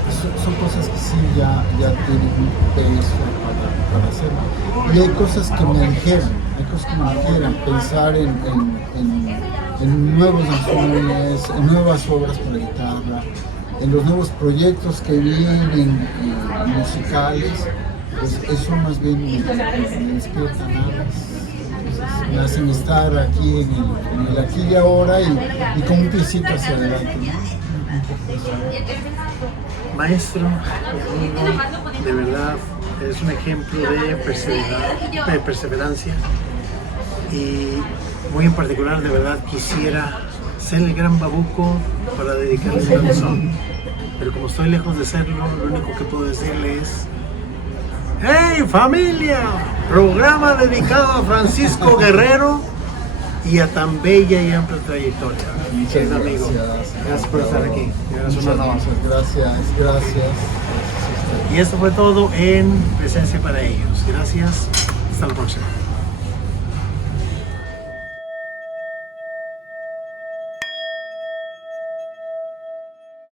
pues, son cosas que sí ya tienen un peso para hacerlo. Y hay cosas que me aligeran, pensar en nuevos danzones, en nuevas obras para guitarra, en los nuevos proyectos que vienen musicales, pues eso más bien me despierta nada. Me hacen estar aquí en el aquí y ahora y con un piecito hacia adelante, ¿no? Maestro, mi amigo, de verdad es un ejemplo de perseverancia y muy en particular, de verdad quisiera ser el gran babuco para dedicarle una canción, pero como estoy lejos de serlo, lo único que puedo decirle es: ¡Hey familia! Programa dedicado a Francisco Guerrero y a tan bella y amplia trayectoria. Querido amigo, gracias por estar aquí. Gracias. Y esto fue todo en Presencia para ellos. Gracias. Hasta la próxima.